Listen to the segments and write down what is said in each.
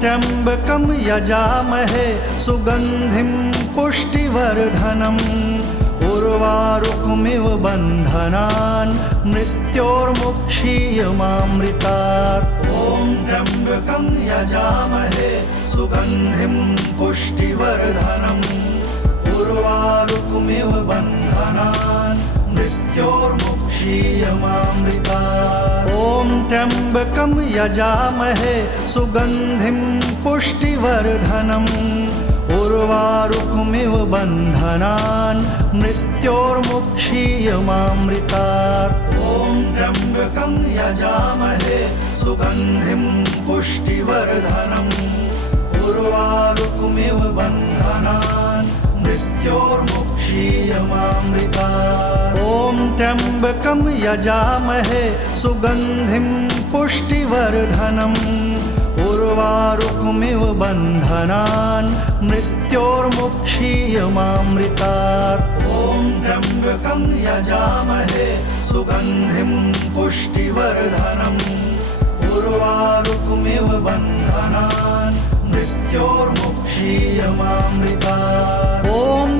त्र्यंबकं यजामहे सुगंधिं पुष्टिवर्धनम् उर्वारुकमिव बन्धनान् मृत्योर्मुक्षीयमामृतात्। ॐ त्र्यंबकं यजामहे सुगंधिं पुष्टिवर्धनम् उर्वारुकमिव बन्धनान् मृत्योर्मुक्षीयमामृतात्। ॐ त्र्यंबकं यजामहे सुगंधिं पुष्टिवर्धनम् उर्वारुकमिव बन्धनान् मृत्योर्मुक्षीयमामृतात्। ॐ त्र्यंबकं यजामहे सुगंधिं पुष्टिवर्धनम् उर्वारुकमिव बन्धनान् मृत्योर्मुक्षीयमामृतात्। ॐ त्र्यंबकं यजामहे सुगंधिं पुष्टिवर्धनम् उर्वारुकमिव बन्धनान् मृत्योर्मुक्षीयमामृतात्। ॐ त्र्यंबकं यजामहे सुगंधिं पुष्टिवर्धनम् उर्वारुकमिव बन्धनान् मृत्योर्मुक्षीयमामृतात्। ॐ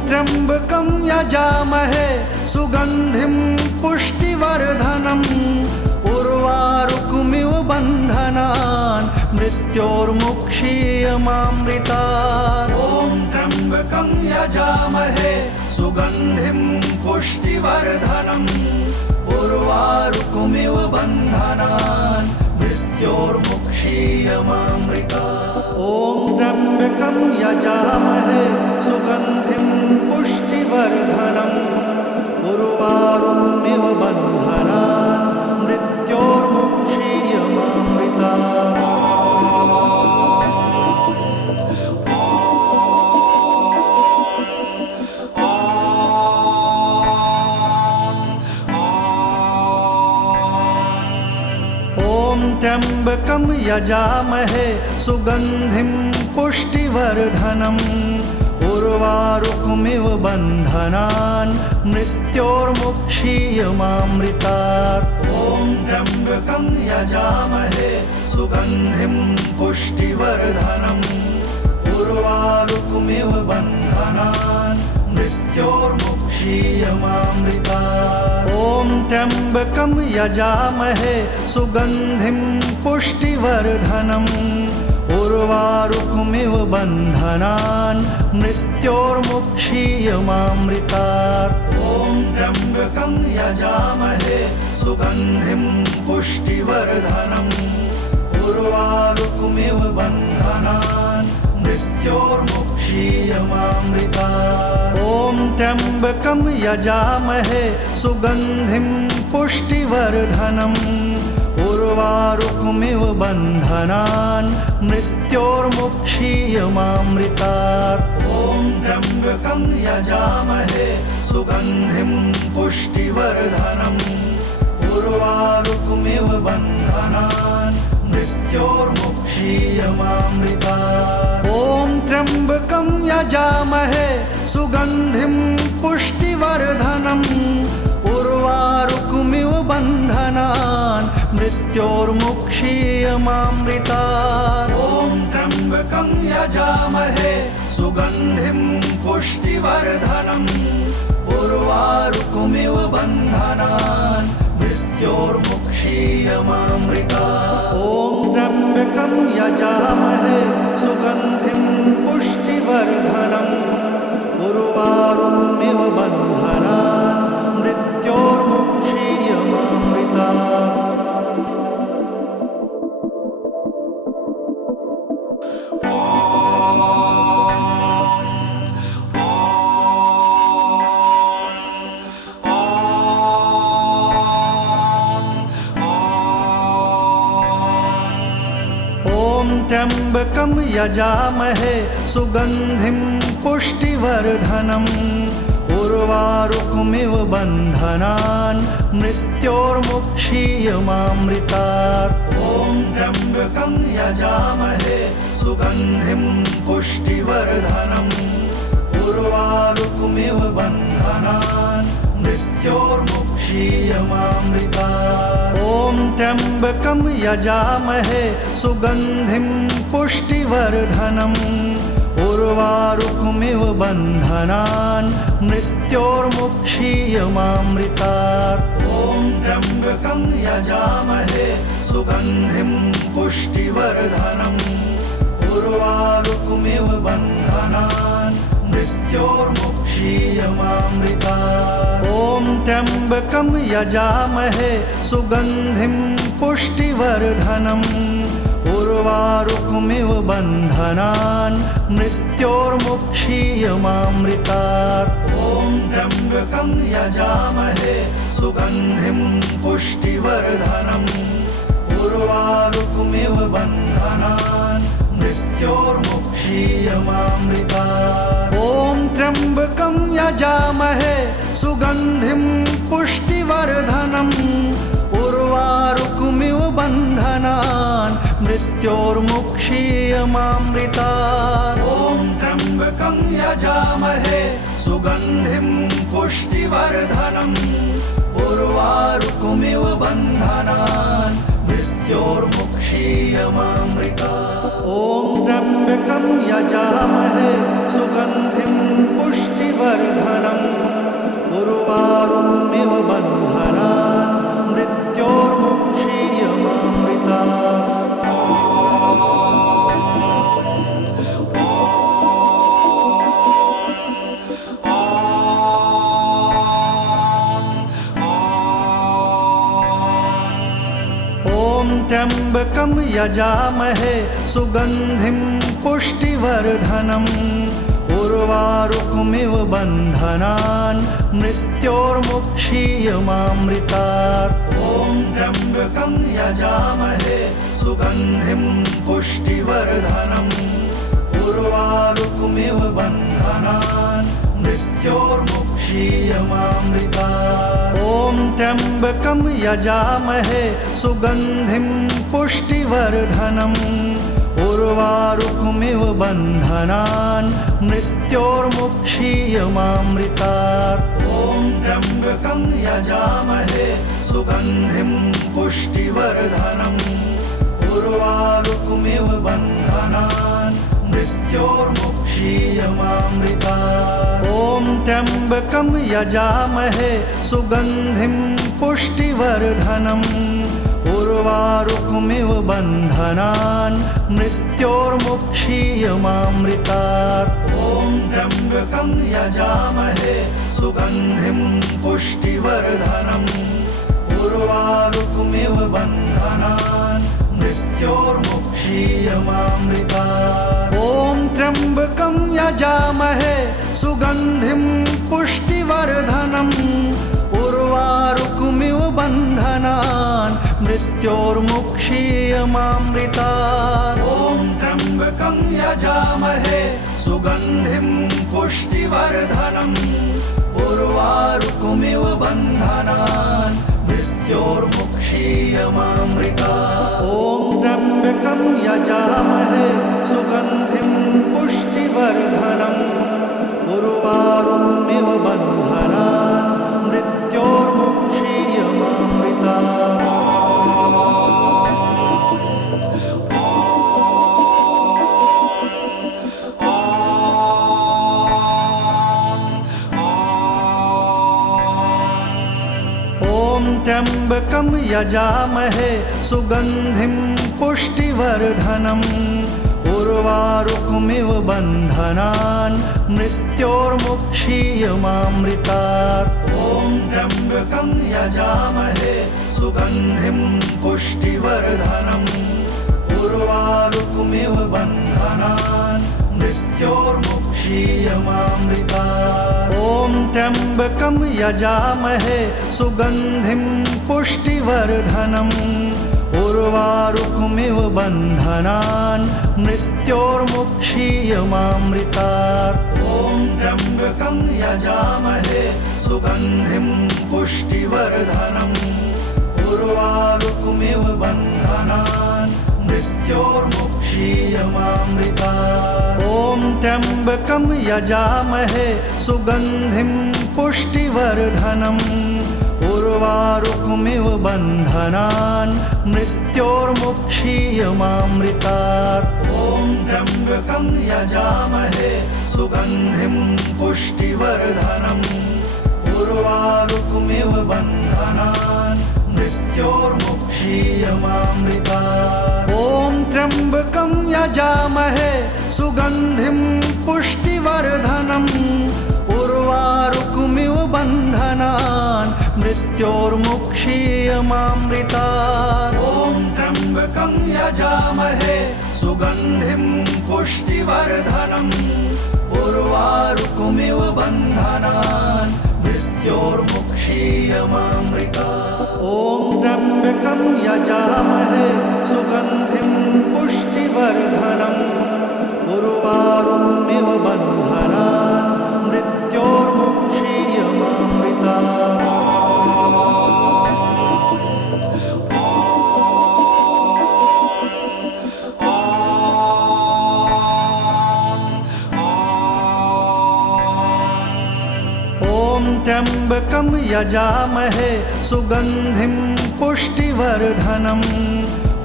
त्र्यंबकं यजामहे सुगंधिं पुष्टिवर्धनम् उर्वारुकमिव बन्धनान् मृत्योर्मुक्षीयमामृतात्। ॐ त्र्यंबकं यजामहे सुगंधिं पुष्टिवर्धनम् उर्वारुकमिव बन्धनान् मृत्योर्मुक्षीयमामृतात्। ॐ त्र्यंबकं यजामहे सुगंधिं पुष्टिवर्धनम् उर्वारुकमिव बन्धनान् मृत्योर्मुक्षीयमामृतात्। त्र्यंबकं यजामहे सुगंधिं पुष्टिवर्धनम् उर्वारुकमिव बन्धनान् मृत्योर्मुक्षीयमामृतात्। ॐ त्र्यंबकं यजामहे सुगंधिं पुष्टिवर्धनम् उर्वारुकमिव बन्धनान् मृत्योर्मुक्षीयमामृतात्। ॐ त्र्यंबकं यजामहे सुगंधिं पुष्टिवर्धनम् उर्वारुकमिव बन्धनान् मृत्योर्मुक्षीयमामृतात्। ॐ त्र्यंबकं यजामहे सुगंधिं पुष्टिवर्धनम् उर्वारुकमिव बन्धनान् मृत्योर्मुक्षीयमामृतात्। ॐ त्र्यंबकं यजामहे सुगंधिं पुष्टिवर्धनम् उर्वारुकमिव बन्धनान् मृत्योर्मुक्षीयमामृतात्। ॐ त्र्यंबकं यजामहे सुगंधिं पुष्टिवर्धनम् उर्वारुकमिव बन्धनान् मृत्योर्मुक्षीयमामृतात्। ॐ त्र्यंबकं यजामहे सुगंधिं पुष्टिवर्धनम् उर्वारुकमिव बन्धनान् मृत्योर्मुक्षीयमामृतात्। ॐ त्र्यंबकं यजामहे सुगंधिं पुष्टिवर्धनम् उर्वारुकमिव बन्धनान् मृत्योर्मुक्षीयमामृतात्। ॐ त्र्यंबकं यजामहे सुगंधिं पुष्टिवर्धनम् उर्वारुकमिव बन्धनान् मृत्योर्मुक्षीयमामृतात्। त्र्यंबकं यजामहे सुगंधिं पुष्टिवर्धनम् उर्वारुकमिव बन्धनान् मृत्योर्मुक्षीयमामृतात्। ॐ त्र्यंबकं यजामहे सुगंधिं पुष्टिवर्धनम् उर्वारुकमिव बन्धनान् मृत्योर्मुक्षीयमामृतात्। ॐ त्र्यम्बकं यजामहे सुगन्धिं पुष्टिवर्धनम् उर्वारुकमिव बन्धनान् मृत्योर्मुक्षीयमामृतात्। ॐ त्र्यम्बकं यजामहे सुगन्धिं पुष्टिवर्धनम् उर्वारुकमिव बन्धनान् मृत्योर्मुक्षीयमामृतात्। ॐ त्र्यम्बकं यजामहे सुगन्धिं पुष्टिवर्धनम् उर्वारुकमिव बन्धनान् मृत्योर्मुक्षीयमामृतात्। ॐ त्र्यम्बकं यजामहे सुगन्धिं पुष्टिवर्धनम् उर्वारुकमिव बन्धनान् मृत्योर्मुक्षीयमामृतात्। ॐ त्र्यम्बकं यजामहे सुगन्धिं पुष्टिवर्धनम् उर्वारुकमिव बन्धनान् मृत्योर्मुक्षीयमामृतात्। ॐ त्र्यम्बकं यजामहे सुगन्धिं पुष्टिवर्धनम् उर्वारुकमिव बन्धनान् मृत्योर्मुक्षीयमामृतात्। ॐ त्र्यम्बकं यजामहे सुगन्धिं पुष्टिवर्धनम् उर्वारुकमिव बन्धनान् मृत्योर्मुक्षीयमामृतात्। ॐ त्र्यम्बकं यजामहे सुगन्धिं पुष्टिवर्धनम् उर्वारुकमिव बन्धनान् मृत्योर्मुक्षीयमामृतात्। ॐ त्र्यम्बकं यजामहे सुगन्धिं पुष्टिवर्धनम् उर्वारुकमिव बन्धनान् मृत्योर्मुक्षीयमामृतात्। ॐ त्र्यम्बकं यजामहे सुगन्धिं पुष्टिवर्धनम् उर्वारुकमिव बन्धनान् मृत्योर्मुक्षीयमामृतात्। ॐ त्र्यम्बकं यजामहे सुगन्धिं पुष्टिवर्धनम् उर्वारुकमिव बन्धनान् मृत्योर्मुक्षीयमामृतात्। ॐ त्र्यम्बकं यजामहे सुगन्धिं पुष्टिवर्धनम् उर्वारुकमिव बन्धनान् मृत्योर्मुक्षीयमामृतात्। ॐ त्र्यम्बकं यजामहे सुगन्धिं पुष्टिवर्धनम् उर्वारुकमिव बन्धनान् मृत्योर्मुक्षीयमामृतात्। ॐ त्र्यम्बकं यजामहे सुगन्धिं पुष्टिवर्धनम् उर्वारुकमिव बन्धनान् मृत्योर्मुक्षीयमामृतात्। ॐ त्र्यम्बकं यजामहे सुगन्धिं पुष्टिवर्धनम् उर्वारुकमिव बन्धनान् मृत्योर्मुक्षीयमामृतात्। ॐ त्र्यम्बकं यजामहे सुगन्धिं पुष्टिवर्धनम् उर्वारुकमिव बन्धनान् मृत्योर्मुक्षीयमामृतात्। ॐ त्र्यम्बकं यजामहे सुगन्धिं पुष्टिवर्धनम् उर्वारुकमिव बन्धनान् मृत्योर्मुक्षीयमामृतात्। ॐ त्र्यम्बकं यजामहे सुगन्धिं पुष्टिवर्धनम् उर्वारुकमिव बन्धनान् मृत्योर्मुक्षीयमामृतात्। ॐ त्र्यम्बकं यजामहे सुगन्धिं पुष्टिवर्धनम् उर्वारुकमिव बन्धनान् मृत्योर्मुक्षीयमामृतात्। ॐ त्र्यम्बकं यजामहे सुगन्धिं पुष्टिवर्धनम् उर्वारुकमिव बन्धनान् मृत्योर्मुक्षीयमामृतात्। ॐ त्र्यम्बकं यजामहे सुगन्धिं पुष्टिवर्धनम् उर्वारुकमिव बन्धनान् मृत्योर्मुक्षीयमामृतात्। ॐ त्र्यम्बकं यजामहे सुगन्धिं पुष्टिवर्धनम् उर्वारुकमिव बन्धनान् मृत्योर्मुक्षीयमामृतात्। ॐ त्र्यम्बकं यजामहे सुगन्धिं पुष्टिवर्धनम् उर्वारुकमिव बन्धनान् मृत्योर्मुक्षीयमामृतात्। ॐ त्र्यम्बकं यजामहे सुगन्धिं पुष्टिवर्धनम् उर्वारुकमिव बन्धनान् मृत्योर्मुक्षीयमामृतात्। ॐ त्र्यम्बकं यजामहे सुगन्धिं पुष्टिवर्धनम् उर्वारुकमिव बन्धनान् मृत्योर्मुक्षीयमामृतात्। ॐ त्र्यम्बकं यजामहे सुगन्धिं पुष्टिवर्धनम्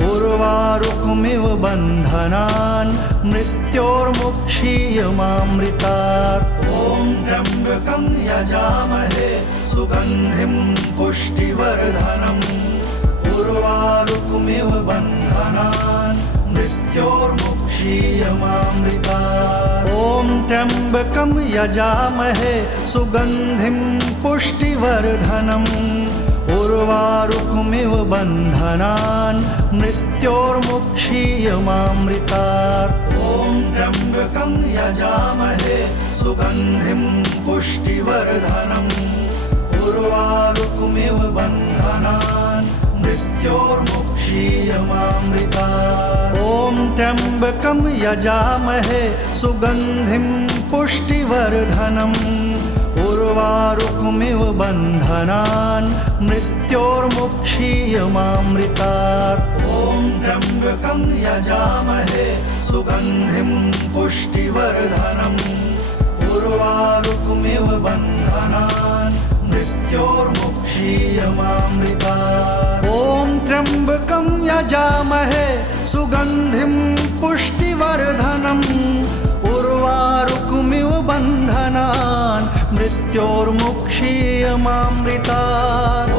उर्वारुकमिव बन्धनान् मृत्योर्मुक्षीयमामृतात्। ॐ त्र्यम्बकं यजामहे सुगन्धिं पुष्टिवर्धनम् उर्वारुकमिव बन्धनान् मृत्योर्मुक्षीयमामृतात्। ॐ त्र्यम्बकं यजामहे सुगन्धिं पुष्टिवर्धनम् उर्वारुकमिव बन्धनान् मृत्योर्मुक्षीयमामृतात्। ॐ त्र्यम्बकं यजामहे सुगन्धिं पुष्टिवर्धनम् उर्वारुकमिव बन्धनान् मृत्योर्मुक्षीयमामृतात्। ॐ त्र्यम्बकं यजामहे सुगन्धिं पुष्टिवर्धनम् उर्वारुकमिव बन्धनान् मृत्योर्मुक्षीयमामृतात्। ॐ त्र्यम्बकं यजामहे सुगन्धिं पुष्टिवर्धनम् उर्वारुकमिव बन्धनान् मृत्योर्मुक्षीयमामृतात्। ॐ त्र्यम्बकं यजामहे सुगन्धिं पुष्टिवर्धनम् उर्वारुकमिव बन्धनान् मृत्योर्मुक्षीयमामृतात्। ॐ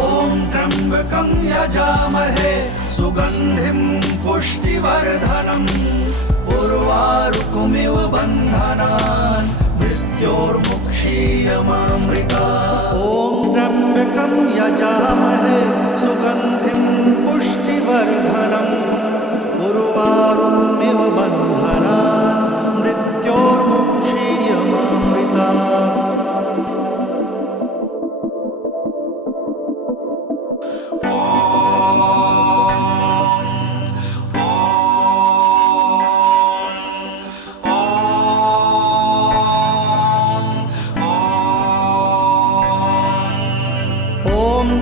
त्र्यम्बकं यजामहे सुगन्धिं पुष्टिवर्धनम् उर्वारुकमिव बन्धनान् मृत्योर्मुक्षीयमामृतात्। ॐ त्र्यम्बकं यजामहे सुगन्धिं पुष्टिवर्धनम् उर्वारुकमिव बन्धनान् मृत्योर्मुक्षीयमामृतात्। ॐ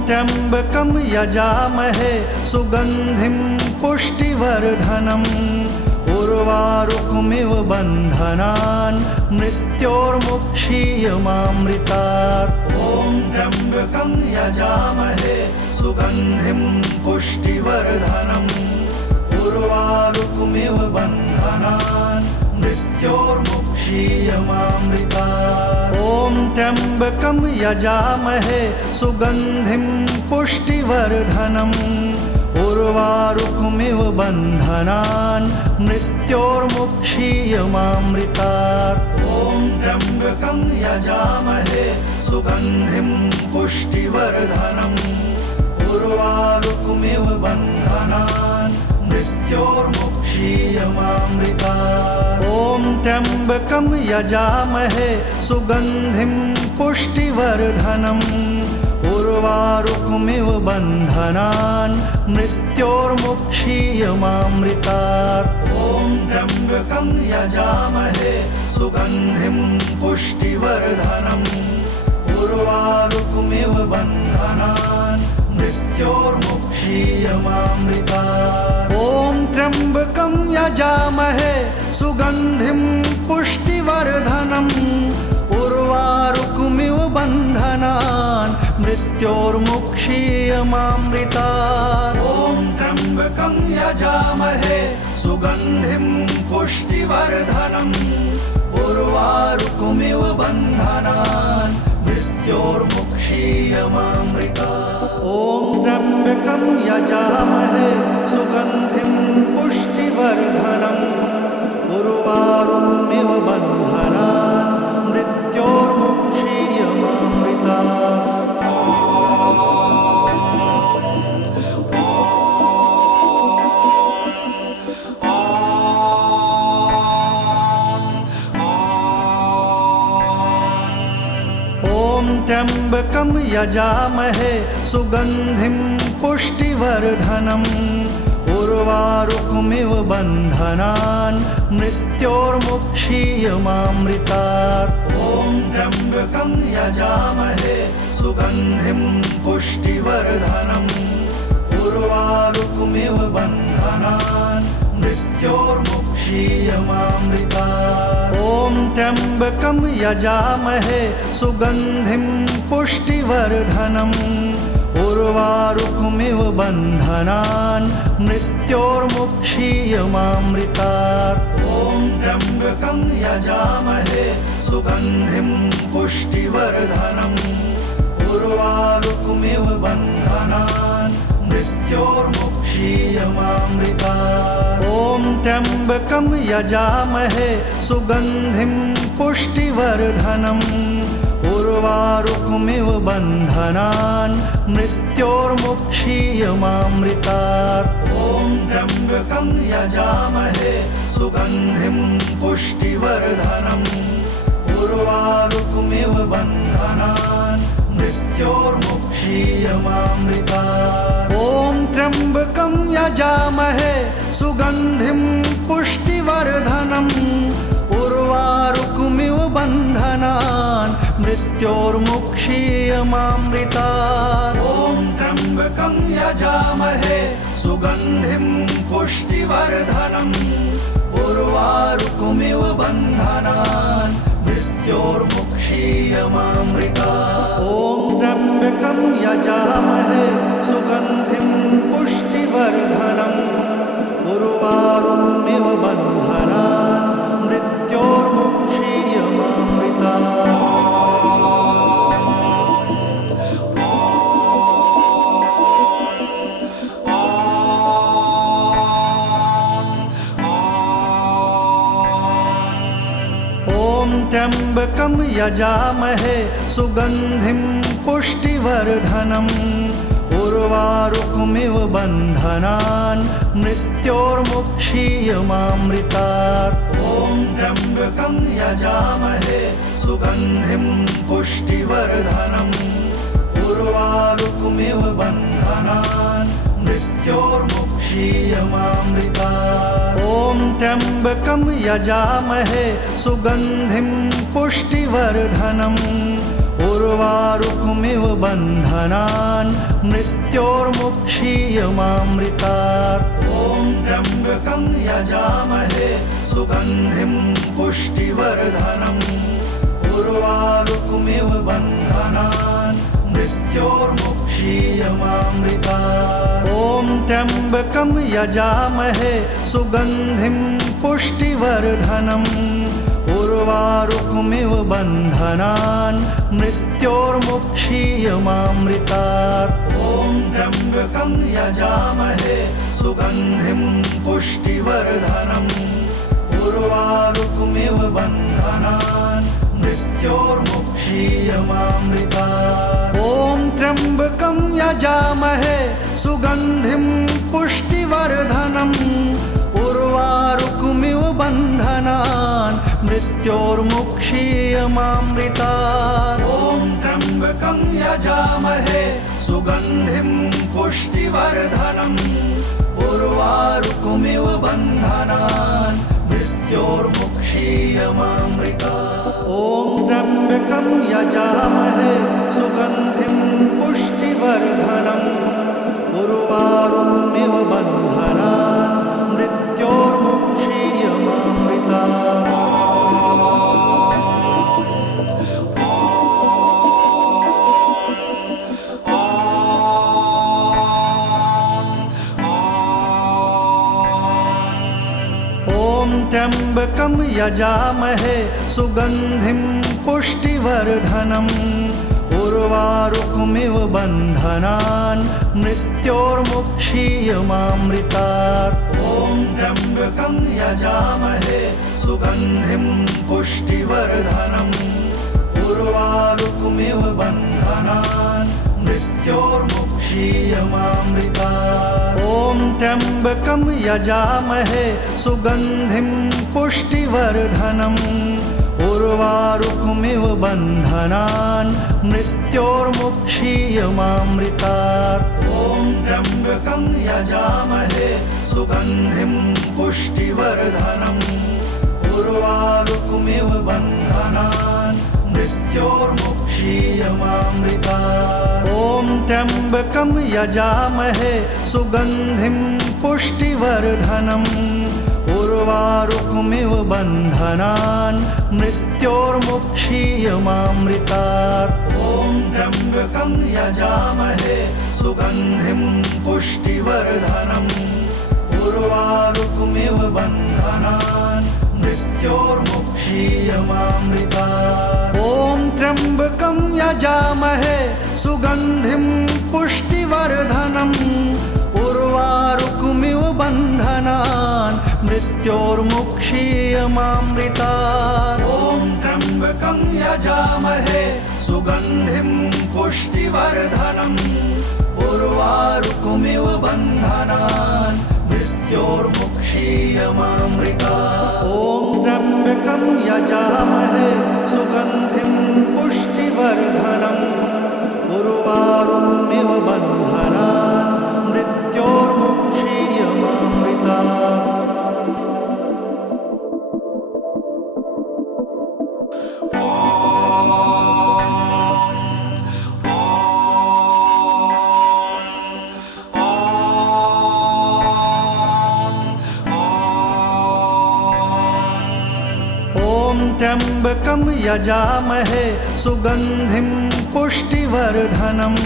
त्र्यम्बकं यजामहे सुगन्धिं पुष्टिवर्धनम् उर्वारुकमिव बन्धनान् मृत्योर्मुक्षीयमामृतात्। ॐ त्र्यम्बकं यजामहे सुगन्धिं पुष्टिवर्धनम् उर्वारुकमिव बन्धनान् मृत्योर्मुक्षीयमामृतात्। ॐ त्र्यम्बकं यजामहे सुगन्धिं पुष्टिवर्धनम् उर्वारुकमिव बन्धनान् मृत्योर्मुक्षीयमामृतात्। ॐ त्र्यम्बकं यजामहे सुगन्धिं पुष्टिवर्धनम् उर्वारुकमिव बन्धनान् मृत्योर्मुक्षीयमामृतात्। ॐ त्र्यम्बकं यजामहे सुगन्धिं पुष्टिवर्धनम् उर्वारुकमिव बन्धनान् मृत्योर्मुक्षीयमामृतात्। ॐ त्र्यम्बकं यजामहे सुगन्धिं पुष्टिवर्धनम् उर्वारुकमिव बन्धनान् मृत्योर्मुक्षीयमामृतात्। ॐ त्र्यम्बकं यजामहे सुगन्धिं पुष्टिवर्धनम् उर्वारुकमिव बन्धनान् मृत्योर्मुक्षीयमामृतात् ॐ त्र्यम्बकं यजामहे सुगन्धिं पुष्टिवर्धनम् उर्वारुकमिव बन्धनान् मृत्योर्मुक्षीयमामृतात् ॐ त्र्यम्बकं यजामहे सुगन्धिं पुष्टिवर्धनम् उर्वारुकमिव बन्धनान् मृत्योर्मुक्षीयमामृतात् त्र्यम्बकं यजामहे सुगन्धिं पुष्टिवर्धनम् उर्वारुकमिव बन्धनान् मृत्योर्मुक्षीयमामृतात् ॐ त्र्यम्बकं यजामहे सुगन्धिं पुष्टिवर्धनम् उर्वारुकमिव बन्धनान् मृत्योर्मुक्षीयमामृतात् ॐ त्र्यम्बकं यजामहे सुगन्धिं पुष्टिवर्धनम् उर्वारुकमिव बन्धनान् मृत्योर्मुक्षीयमामृतात् ॐ त्र्यम्बकं यजामहे सुगन्धिं पुष्टिवर्धनम् उर्वारुकमिव बन्धनान् मृत्योर्मुक्षीयमामृतात् ॐ त्र्यम्बकं यजामहे सुगन्धिं पुष्टिवर्धनम् उर्वारुकमिव बन्धनान् मृत्योर्मुक्षीयमामृतात् ॐ त्र्यम्बकं यजामहे सुगन्धिं पुष्टिवर्धनम् उर्वारुकमिव बन्धनान् मृत्योर्मुक्षीयमामृतात् ॐ त्र्यम्बकं यजामहे सुगन्धिं पुष्टिवर्धनम् उर्वारुकमिव बन्धनान् मृत्योर्मुक्षीयमामृतात् ॐ त्र्यम्बकं यजामहे सुगन्धिं पुष्टिवर्धनम् उर्वारुकमिव बन्धनान् मृत्योर्मुक्षीयमामृतात् ॐ त्र्यम्बकं यजामहे सुगन्धिं पुष्टिवर्धनम् उर्वारुकमिव बन्धनान् मृत्योर्मुक्षीयमामृतात् त्र्यम्बकं यजामहे सुगन्धिं पुष्टिवर्धनम् उर्वारुकमिव बन्धनान् मृत्योर्मुक्षीयमामृतात् ॐ त्र्यम्बकं यजामहे सुगन्धिं पुष्टिवर्धनम् उर्वारुकमिव बन्धनान् मृत्योर्मुक्षीयमामृतात् ॐ त्र्यम्बकं यजामहे सुगन्धिं पुष्टिवर्धनम् उर्वारुकमिव बन्धनान् मृत्योर्मुक्षीयमामृतात् ॐ त्र्यम्बकं यजामहे सुगन्धिं पुष्टिवर्धनम् उर्वारुकमिव बन्धनान् मृत्योर्मुक्षीयमामृतात् ॐ त्र्यम्बकं यजामहे सुगन्धिं पुष्टिवर्धनम् उर्वारुकमिव बन्धनान् मृत्योर्मुक्षीयमामृतात् ॐ त्र्यम्बकं यजामहे सुगन्धिं पुष्टिवर्धनम् उर्वारुकमिव बन्धनान् मृत्योर्मुक्षीयमामृतात् ॐ त्र्यम्बकं यजामहे सुगन्धिं पुष्टिवर्धनम् उर्वारुकमिव बन्धनान् मृत्योर्मुक्षीयमामृतात् ॐ त्र्यम्बकं यजामहे सुगन्धिं पुष्टिवर्धनम् उर्वारुकमिव बन्धनान् मृत्योर्मुक्षीयमामृतात् ॐ त्र्यम्बकं यजामहे सुगन्धिं पुष्टिवर्धनम् उर्वारुकमिव बन्धनान् मृत्योर्मुक्षीयमामृतात् त्र्यम्बकं यजामहे सुगन्धिं पुष्टिवर्धनम् उर्वारुकमिव बन्धनान् मृत्योर्मुक्षीयमामृतात्। ॐ त्र्यम्बकं यजामहे सुगन्धिं पुष्टिवर्धनम् उर्वारुकमिव बन्धनान् मृत्योर्मुक्षीयमामृतात्। ॐ त्र्यम्बकं यजामहे सुगन्धिं पुष्टिवर्धनम् उर्वारुकमिव बन्धनान् मृत्योर्मुक्षीयमामृतात्। ॐ त्र्यम्बकं यजामहे सुगन्धिं पुष्टिवर्धनम् उर्वारुकमिव बन्धनान् मृत्योर्मुक्षीयमामृतात्। ॐ त्र्यम्बकं यजामहे सुगन्धिं पुष्टिवर्धनम् उर्वारुकमिव बन्धनान् मृत्योर्मुक्षीयमामृतात्। ॐ त्र्यम्बकं यजामहे सुगन्धिं पुष्टिवर्धनम् उर्वारुकमिव बन्धनान् मृत्योर्मुक्षीयमामृतात्। ॐ त्र्यम्बकं यजामहे सुगन्धिं पुष्टिवर्धनम् उर्वारुकमिव बन्धनान् मृत्योर्मुक्षीयमामृतात्। ॐ त्र्यम्बकं यजामहे सुगन्धिं पुष्टिवर्धनम् उर्वारुकमिव बन्धनान् मृत्योर्मुक्षीयमामृतात्। ॐ त्र्यम्बकं यजामहे सुगन्धिं पुष्टिवर्धनम् उर्वारुकमिव बन्धनान् मृत्योर्मुक्षीयमामृतात्। ॐ त्र्यम्बकं यजामहे सुगन्धिं पुष्टिवर्धनम्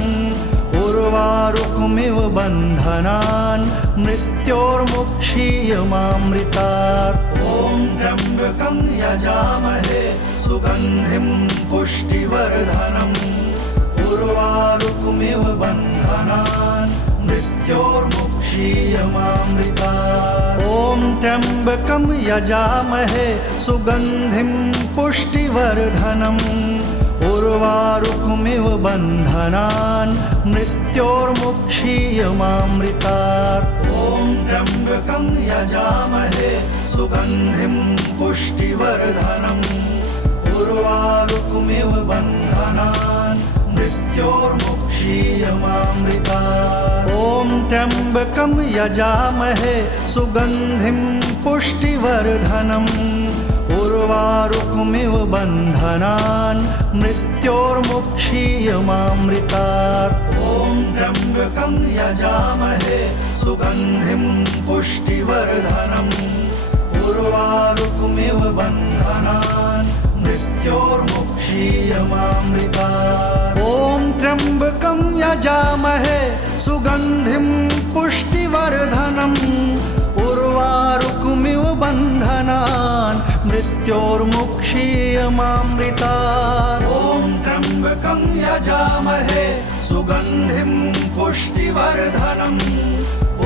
उर्वारुकमिव बन्धनान् मृत्योर्मुक्षीयमामृतात्। ॐ त्र्यम्बकं यजामहे सुगन्धिं पुष्टिवर्धनम् उर्वारुकमिव बन्धनान् मृत्योर्मुक्षीयमामृतात्। ॐ त्र्यम्बकं यजामहे सुगन्धिं पुष्टिवर्धनम् उर्वारुकमिव बन्धनान् मृत्योर्मुक्षीयमामृतात्। ॐ त्र्यम्बकं यजामहे सुगन्धिं पुष्टिवर्धनम् उर्वारुकमिव बन्धनान् मृत्योर्मुक्षीयमामृतात्। ॐ त्र्यम्बकं यजामहे सुगन्धिं पुष्टिवर्धनम् उर्वारुकमिव बन्धनान् मृत्योर्मुक्षीयमामृतात्। ॐ त्र्यम्बकं यजामहे सुगन्धिं पुष्टिवर्धनम् उर्वारुकमिव बन्धनान् मृत्योर्मुक्षीयमामृतात्। ॐ त्र्यम्बकं यजामहे सुगन्धिं पुष्टिवर्धनम् उर्वारुकमिव बन्धनान् मृत्योर्मुक्षीयमामृतात्। ॐ त्र्यम्बकं यजामहे सुगन्धिं पुष्टिवर्धनम्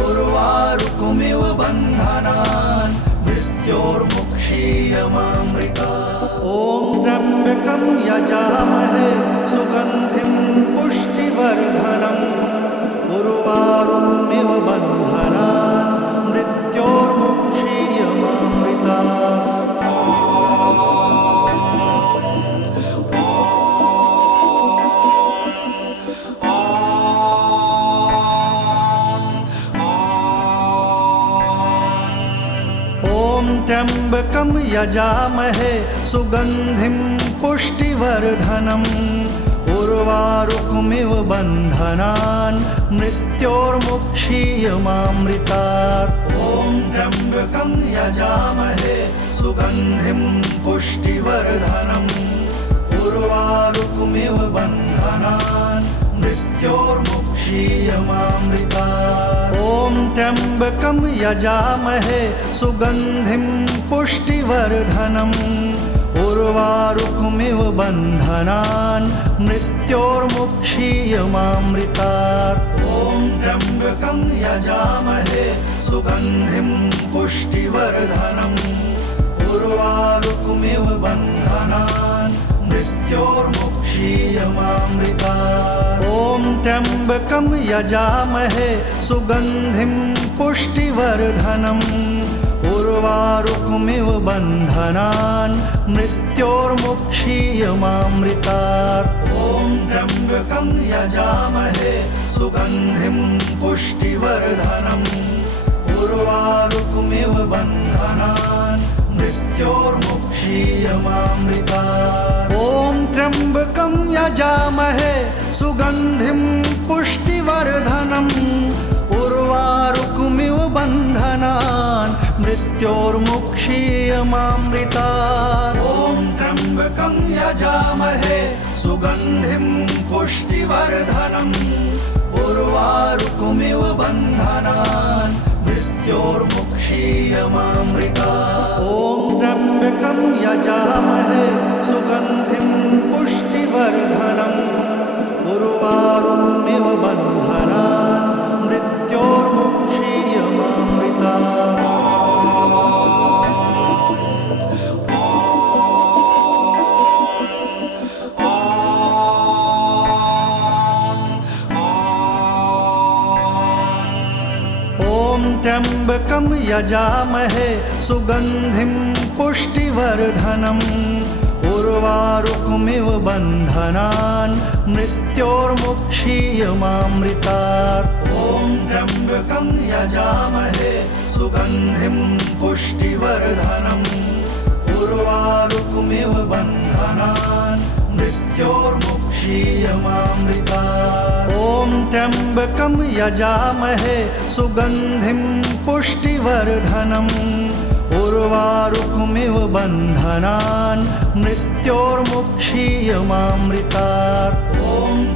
उर्वारुकमिव बन्धनान् मृत्योर्मुक्षीयमामृतात्। ॐ त्र्यम्बकं यजामहे सुगन्धिं पुष्टिवर्धनम् उर्वारुकमिव बन्धनान् मृत्योर्मुक्षीयमामृतात्। ॐ त्र्यम्बकं यजामहे सुगन्धिं पुष्टिवर्धनम् उर्वारुकमिव बन्धनान् मृत्योर्मुक्षीयमामृतात्। ॐ त्र्यम्बकं यजामहे सुगन्धिं पुष्टिवर्धनम् उर्वारुकमिव बन्धनान् मृत्योर्मुक्षीयमामृतात्। मुक्षीयमामृतात्। ॐ त्र्यम्बकं यजामहे सुगन्धिं पुष्टिवर्धनम् उर्वारुकमिव बन्धनान् मृत्योर्मुक्षीयमामृतात्। ॐ त्र्यम्बकं यजामहे सुगन्धिं पुष्टिवर्धनम् उर्वारुकमिव बन्धनान् मृत्योर्मुक्षीयमामृतात्। ॐ त्र्यम्बकं यजामहे सुगन्धिं पुष्टिवर्धनम् उर्वारुकमिव बन्धनान् मृत्योर्मुक्षीयमामृतात्। ॐ त्र्यम्बकं यजामहे सुगन्धिं पुष्टिवर्धनम् उर्वारुकमिव बन्धनान् मृत्योर्मुक्षीयमामृतात्। ॐ त्र्यम्बकं यजामहे सुगन्धिं पुष्टिवर्धनम् उर्वारुकमिव बन्धनान् मृत्योर्मुक्षीयमामृतात्। ॐ त्र्यम्बकं यजामहे सुगन्धिं पुष्टिवर्धनम् उर्वारुकमिव बन्धनान् मृत्योर्मुक्षीयमामृतात्। ॐ त्र्यम्बकं यजामहे सुगन्धिं पुष्टिवर्धनम् उर्वारुकमिव बन्धनान् मृत्योर्मुक्षीयमामृतात्। ॐ त्र्यम्बकं यजामहे सुगन्धिं पुष्टिवर्धनम् उर्वारुकमिव बन्धनान् मृत्योर्मुक्षीयमामृतात्। ॐ त्र्यम्बकं यजामहे सुगन्धिं पुष्टिवर्धनम् उर्वारुकमिव बन्धनान् मृत्योर्मुक्षीयमामृतात्। ॐ त्र्यम्बकं यजामहे सुगन्धिं पुष्टिवर्धनम् उर्वारुकमिव बन्धनान् मृत्योर्मुक्षीयमामृतात्। ॐ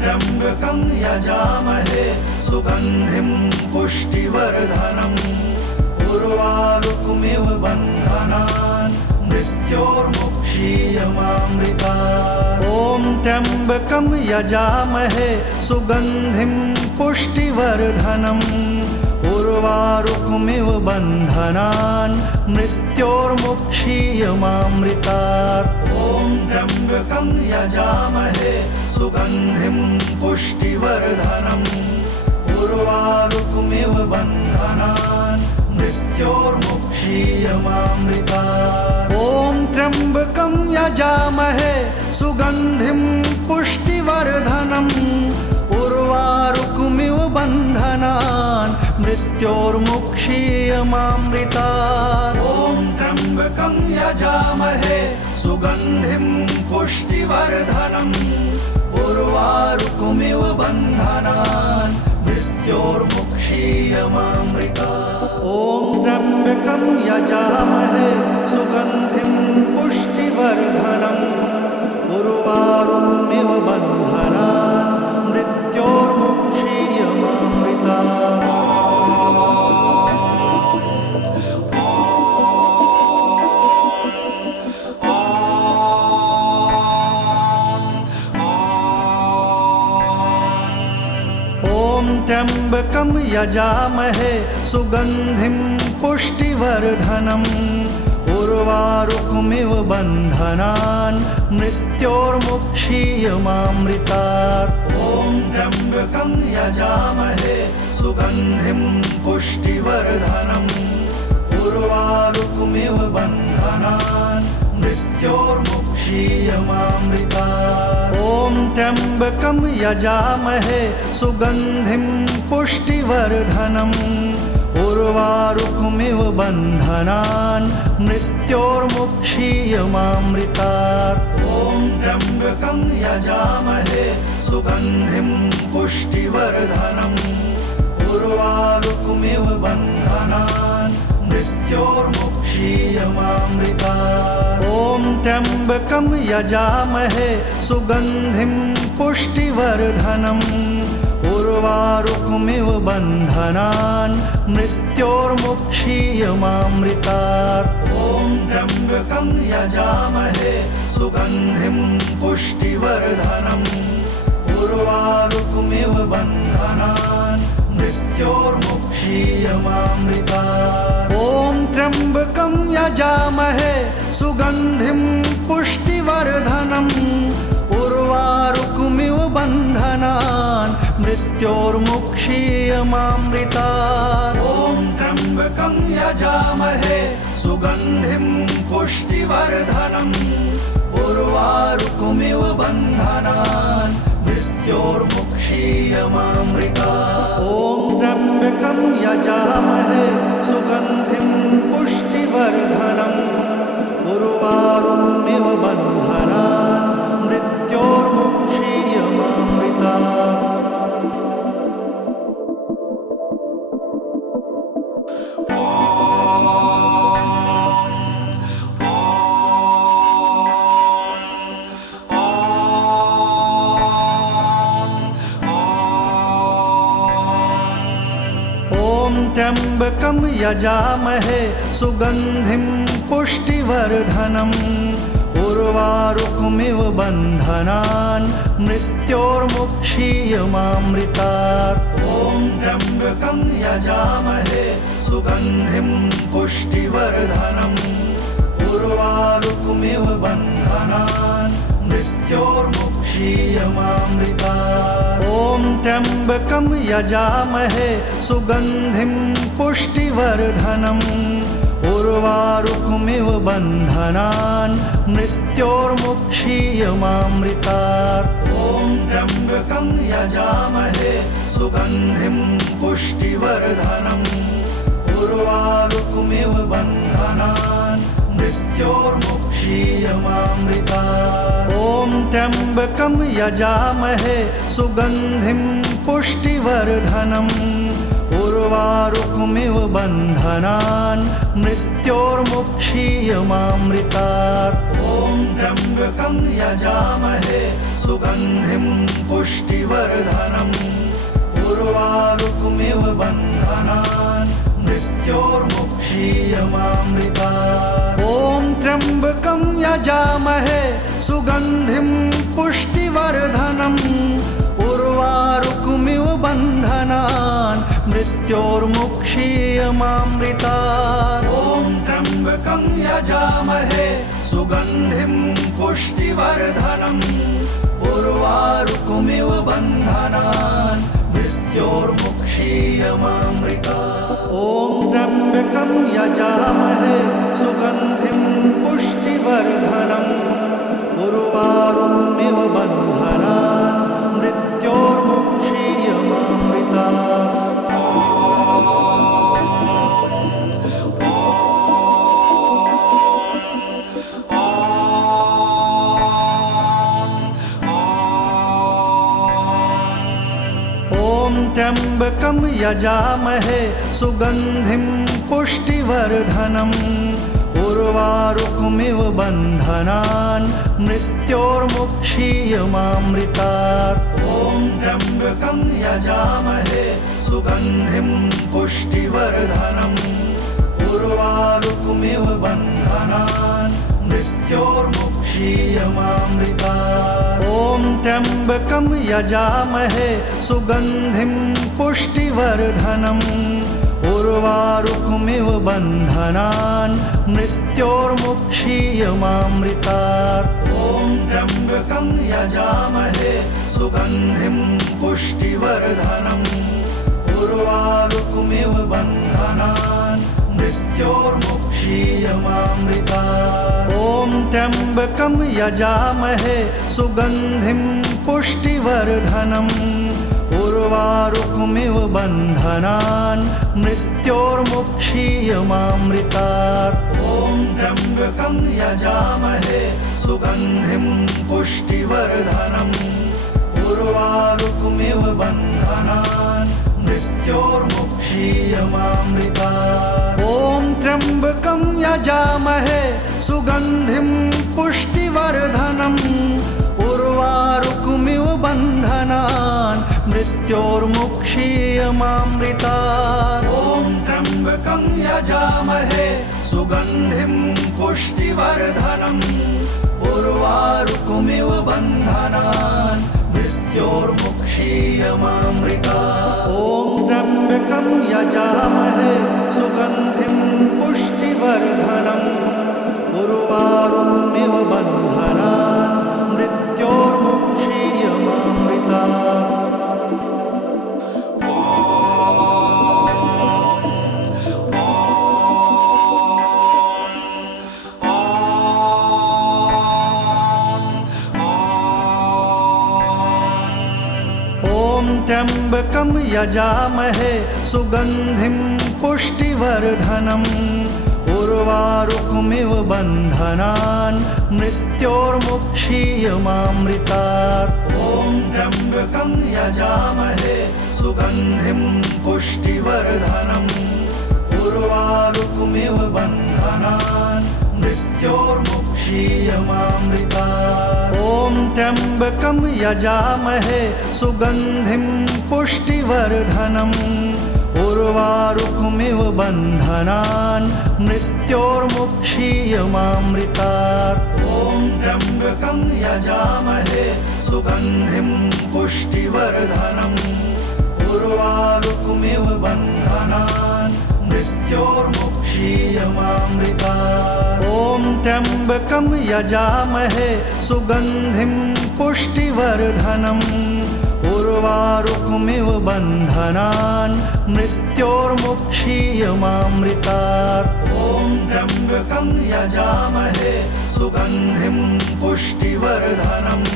त्र्यम्बकं यजामहे सुगन्धिं पुष्टिवर्धनम् उर्वारुकमिव बन्धनान् मृत्योर्मुक्षीयमामृतात्। ॐ त्र्यम्बकं यजामहे सुगन्धिं पुष्टिवर्धनम् उर्वारुकमिव बन्धनान् मृत्योर्मुक्षीयमामृतात्। ॐ त्र्यम्बकं यजामहे सुगन्धिं पुष्टिवर्धनम् उर्वारुकमिव बन्धनान् मृत्योर्मुक्षीयमामृतात्। ॐ त्र्यम्बकं यजामहे सुगन्धिं पुष्टिवर्धनम् उर्वारुकमिव बन्धनान् मृत्योर्मुक्षीयमामृतात्। ॐ त्र्यम्बकं यजामहे सुगन्धिं पुष्टिवर्धनम् उर्वारुकमिव बन्धनान् मृत्योर्मुक्षीयमामृतात्। ॐ त्र्यम्बकं यजामहे सुगन्धिं पुष्टिवर्धनम् उर्वारुकमिव बन्धनान् मृत्योर्मुक्षीयमामृतात्। ॐ त्र्यम्बकं यजामहे सुगन्धिं पुष्टिवर्धनम् उर्वारुकमिव बन्धनान् मृत्योर्मुक्षीयमामृतात्। ॐ त्र्यम्बकं यजामहे सुगन्धिं पुष्टिवर्धनम् उर्वारुकमिव बन्धनान् मृत्योर्मुक्षीयमामृतात्। ॐ त्र्यम्बकं यजामहे सुगन्धिं पुष्टिवर्धनम् उर्वारुकमिव बन्धनान् मृत्योर्मुक्षीयमामृतात्। ॐ त्र्यम्बकं यजामहे सुगन्धिं पुष्टिवर्धनम् उर्वारुकमिव बन्धनान् मृत्योर्मुक्षीयमामृतात्। ॐ त्र्यम्बकं यजामहे सुगन्धिं पुष्टिवर्धनम् उर्वारुकमिव बन्धनान् मृत्योर्मुक्षीयमामृतात्। ॐ त्र्यम्बकं यजामहे सुगन्धिं पुष्टिवर्धनम् उर्वारुकमिव बन्धनान् मृत्योर्मुक्षीयमामृतात्। ॐ त्र्यम्बकं यजामहे सुगन्धिं पुष्टिवर्धनम् उर्वारुकमिव बन्धनान् मृत्योर्मुक्षीयमामृतात्। ॐ त्र्यम्बकं यजामहे सुगन्धिं पुष्टिवर्धनम् उर्वारुकमिव बन्धनान् मृत्योर्मुक्षीयमामृतात्। ॐ त्र्यम्बकं यजामहे सुगन्धिं पुष्टिवर्धनम् उर्वारुकमिव बन्धनान् मृत्योर्मुक्षीयमामृतात्। त्र्यम्बकं यजामहे सुगन्धिं पुष्टिवर्धनम् उर्वारुकमिव बन्धनान् मृत्योर्मुक्षीयमामृतात्। ॐ त्र्यम्बकं यजामहे सुगन्धिं पुष्टिवर्धनम् उर्वारुकमिव बन्धनान् मृत्योर्मुक्षीयमामृतात्। ॐ त्र्यम्बकं यजामहे सुगन्धिं पुष्टिवर्धनम् उर्वारुकमिव बन्धनान् मृत्योर्मुक्षीयमामृतात्। ॐ त्र्यम्बकं यजामहे सुगन्धिं पुष्टिवर्धनम् उर्वारुकमिव बन्धनान् मृत्योर्मुक्षीयमामृतात्। ॐ त्र्यम्बकं यजामहे सुगन्धिं पुष्टिवर्धनम् उर्वारुकमिव बन्धनान् मृत्योर्मुक्षीयमामृतात्। ॐ त्र्यम्बकं यजामहे सुगन्धिं पुष्टिवर्धनम् उर्वारुकमिव बन्धनान् मृत्योर्मुक्षीयमामृतात्। ॐ त्र्यम्बकं यजामहे सुगन्धिं पुष्टिवर्धनम् उर्वारुकमिव बन्धनान् मृत्योर्मुक्षीयमामृतात्। ॐ त्र्यम्बकं यजामहे सुगन्धिं पुष्टिवर्धनम् उर्वारुकमिव बन्धनान् मृत्योर्मुक्षीयमामृतात्। ॐ त्र्यम्बकं यजामहे सुगन्धिं पुष्टिवर्धनम् उर्वारुकमिव बन्धनान् मृत्योर्मुक्षीयमामृतात्। त्र्यम्बकं यजामहे सुगन्धिं पुष्टिवर्धनम् उर्वारुकमिव बन्धनान् मृत्योर्मुक्षीयमामृतात्। ॐ त्र्यम्बकं यजामहे सुगन्धिं पुष्टिवर्धनम् उर्वारुकमिव बन्धनान् मृत्योर्मुक्षीयमामृतात्। ॐ त्र्यम्बकं यजामहे सुगन्धिं पुष्टिवर्धनम् उर्वारुकमिव बन्धनान् मृत्योर्मुक्षीयमामृतात्। ॐ त्र्यम्बकं यजामहे सुगन्धिं पुष्टिवर्धनम् उर्वारुकमिव बन्धनान् मृत्योर्मुक्षीयमामृतात्। ॐ त्र्यम्बकं यजामहे सुगन्धिं पुष्टिवर्धनम् उर्वारुकमिव बन्धनान् मृत्योर्मुक्षीयमामृतात्। ॐ त्र्यम्बकं यजामहे सुगन्धिं पुष्टिवर्धनम् उर्वारुकमिव बन्धनान् मृत्योर्मुक्षीयमामृतात्। ॐ त्र्यम्बकं यजामहे सुगन्धिं पुष्टिवर्धनम् उर्वारुकमिव बन्धनान् मृत्योर्मुक्षीयमामृतात्। पुष्टिवर्धनम् ॐ त्र्यम्बकं यजामहे सुगन्धिं पुष्टिवर्धनम् उर्वारुकमिव बन्धनान् मृत्योर्मुक्षीयमामृतात् ॐ त्र्यम्बकं यजामहे सुगन्धिं पुष्टिवर्धनम् उर्वारुकमिव बन्धनान् मृत्योर्मुक्षीयमामृतात् त्र्यम्बकं यजामहे सुगन्धिं पुष्टिवर्धनम् उर्वारुकमिव बन्धनान् मृत्योर्मुक्षीयमामृतात् ॐ त्र्यम्बकं यजामहे सुगन्धिं पुष्टिवर्धनम् उर्वारुकमिव बन्धनान् मृत्योर्मुक्षीयमामृतात् ॐ त्र्यम्बकं यजामहे सुगन्धिं पुष्टिवर्धनम् उर्वारुकमिव बन्धनान् मृत्योर्मुक्षीयमामृतात् ॐ त्र्यम्बकं यजामहे सुगन्धिं पुष्टिवर्धनम् उर्वारुकमिव बन्धनान् मृत्योर्मुक्षीयमामृतात् ॐ त्र्यम्बकं यजामहे सुगन्धिं पुष्टिवर्धनम्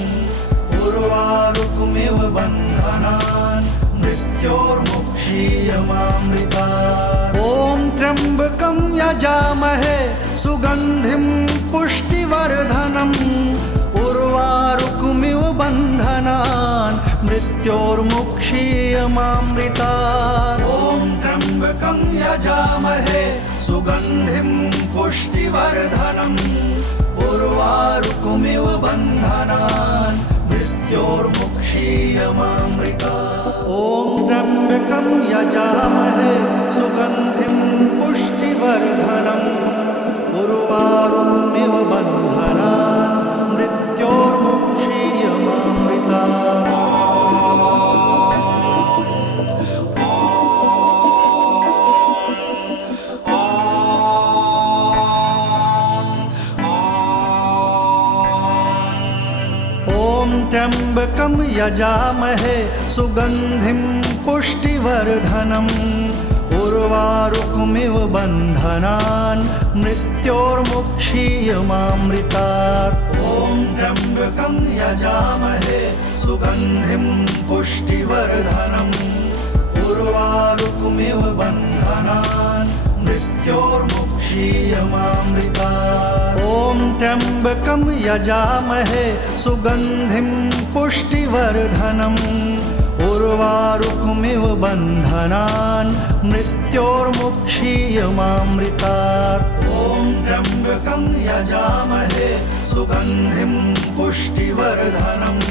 उर्वारुकमिव बन्धनान् मृत्योर्मुक्षीयमामृतात् ॐ त्र्यम्बकं यजामहे सुगन्धिं पुष्टिवर्धनम् उर्वारुकमिव बन्धनान् मृत्योर्मुक्षीयमामृतात् ॐ त्र्यम्बकं यजामहे सुगन्धिं पुष्टिवर्धनम् उर्वारुकमिव बन्धनान् मृत्योर्मुक्षीयमामृतात् ॐ त्र्यम्बकं यजामहे सुगन्धिं पुष्टिवर्धनम् उर्वारुकमिव बन्धनान् मृत्योर्मुक्षीयमामृतात् ॐ त्र्यम्बकं यजामहे सुगन्धिं पुष्टिवर्धनम् उर्वारुकमिव बन्धनान् मृत्योर्मुक्षीयमामृतात् त्र्यम्बकं यजामहे सुगन्धिं पुष्टिवर्धनम् उर्वारुकमिव बन्धनान् मृत्योर्मुक्षीयमामृतात् ॐ त्र्यम्बकं यजामहे सुगन्धिं पुष्टिवर्धनम् उर्वारुकमिव बन्धनान् मृत्योर्मुक्षीयमामृतात् ॐ त्र्यम्बकं यजामहे सुगन्धिं पुष्टिवर्धनम् उर्वारुकमिव बन्धनान् मृत्योर्मुक्षीयमामृतात् ॐ त्र्यम्बकं यजामहे सुगन्धिं पुष्टिवर्धनम्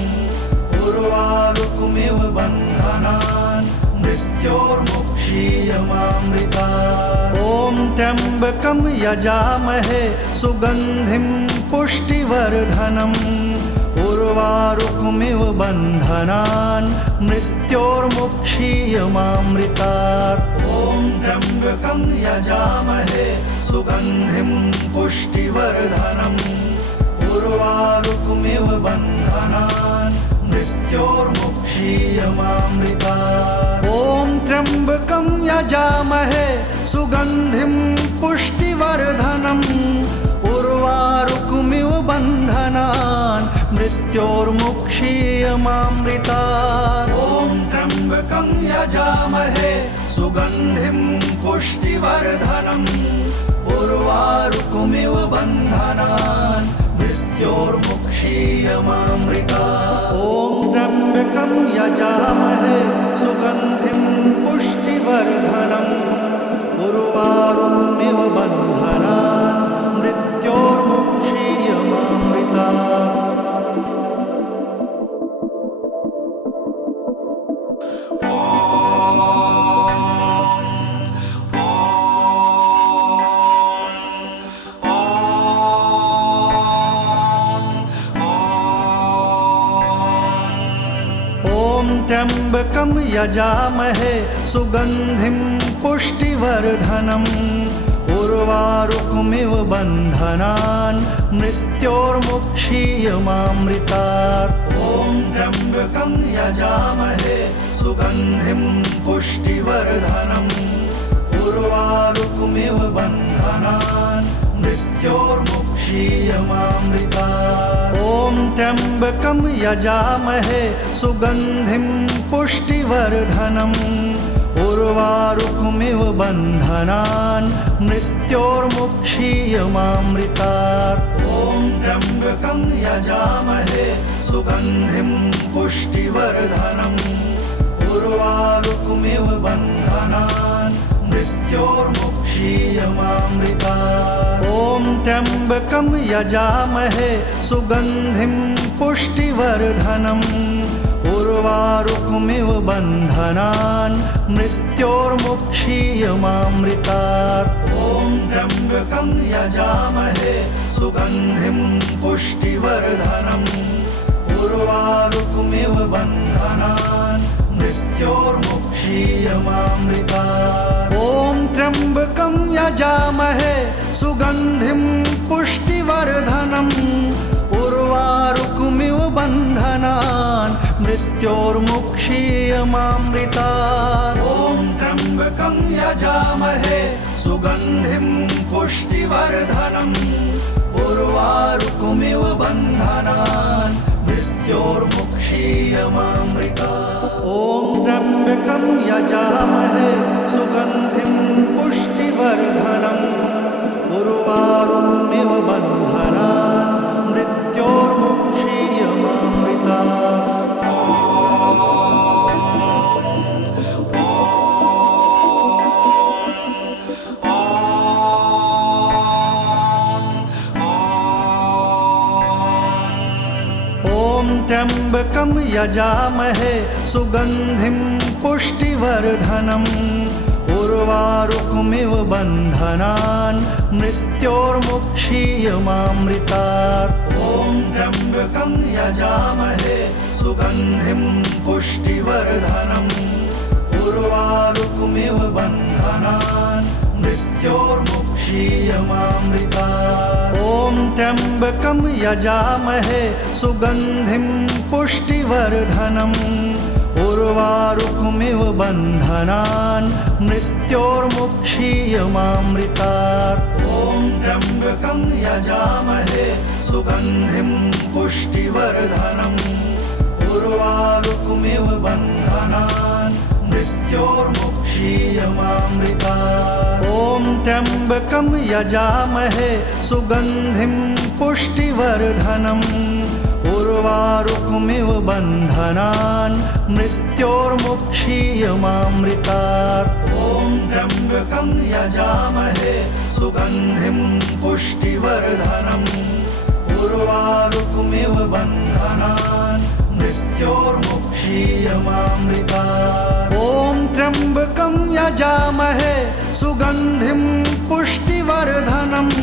उर्वारुकमिव बन्धनान् मृत्योर्मुक्षीयमामृतात् ॐ त्र्यम्बकं यजामहे सुगन्धिं पुष्टिवर्धनम् उर्वारुकमिव बन्धनान् मृत्योर्मुक्षीयमामृतात् ॐ त्र्यम्बकं यजामहे सुगन्धिं पुष्टिवर्धनम् उर्वारुकमिव बन्धनान् मृत्योर्मुक्षीयमामृतात् ॐ त्र्यम्बकं यजामहे सुगन्धिं पुष्टिवर्धनम् उर्वारुकमिव बन्धनान् मृत्योर्मुक्षीयमामृतात् ॐ त्र्यम्बकं यजामहे सुगन्धिं पुष्टिवर्धनम् उर्वारुकमिव बन्धनान् मृत्योर्मुक्षीयमामृतात् ॐ त्र्यम्बकं यजामहे सुगन्धिं पुष्टिवर्धनम् उर्वारुकमिव बन्धनान् मृत्योर्मुक्षीयमामृतात् ॐ त्र्यम्बकं यजामहे सुगन्धिं पुष्टिवर्धनम् उर्वारुकमिव बन्धनान् मृत्योर्मुक्षीयमामृतात् ॐ त्र्यम्बकं यजामहे सुगन्धिं पुष्टिवर्धनम् उर्वारुकमिव बन्धनान् मृत्योर्मुक्षीयमामृतात् ॐ त्र्यम्बकं यजामहे सुगन्धिं पुष्टिवर्धनम् उर्वारुकमिव बन्धनान् मृत्योर्मुक्षीयमामृतात् ॐ त्र्यम्बकं यजामहे सुगन्धिं पुष्टिवर्धनम् उर्वारुकमिव बन्धनान् मृत्योर्मुक्षीयमामृतात् ॐ त्र्यम्बकं यजामहे सुगन्धिं पुष्टिवर्धनम् उर्वारुकमिव बन्धनान् मृत्योर्मुक्षीयमामृतात् ॐ त्र्यम्बकं यजामहे सुगन्धिं पुष्टिवर्धनम् उर्वारुकमिव बन्धनान् मृत्योर्मुक्षीयमामृतात् ॐ त्र्यम्बकं यजामहे सुगन्धिं पुष्टिवर्धनम् उर्वारुकमिव बन्धनान् मृत्योर्मुक्षीयमामृतात् ॐ त्र्यम्बकं यजामहे सुगन्धिं पुष्टिवर्धनम् उर्वारुकमिव बन्धनान् मृत्योर्मुक्षीयमामृतात् ॐ त्र्यम्बकं यजामहे सुगन्धिं पुष्टिवर्धनम् उर्वारुकमिव बन्धनान् मृत्योर्मुक्षीयमामृतात् ॐ त्र्यम्बकं यजामहे सुगन्धिं पुष्टिवर्धनम् उर्वारुकमिव बन्धनान् मृत्योर्मुक्षीयमामृतात् ॐ त्र्यम्बकं यजामहे सुगन्धिं पुष्टिवर्धनम् उर्वारुकमिव बन्धनान् मृत्योर्मुक्षीयमामृतात् ॐ त्र्यम्बकं यजामहे सुगन्धिं पुष्टिवर्धनम् उर्वारुकमिव बन्धनान् मृत्योर्मुक्षीयमामृतात् ॐ त्र्यम्बकं यजामहे सुगन्धिं पुष्टिवर्धनम् उर्वारुकमिव बन्धनान् मृत्योर्मुक्षीयमामृतात् ॐ त्र्यम्बकं यजामहे सुगन्धिं पुष्टिवर्धनम् उर्वारुकमिव बन्धनान् मृत्योर्मुक्षीयमामृतात् ॐ त्र्यम्बकं यजामहे सुगन्धिं पुष्टिवर्धनम् उर्वारुकमिव बन्धनान् मृत्योर्मुक्षीयमामृतात् ॐ त्र्यम्बकं यजामहे सुगन्धिं पुष्टिवर्धनम्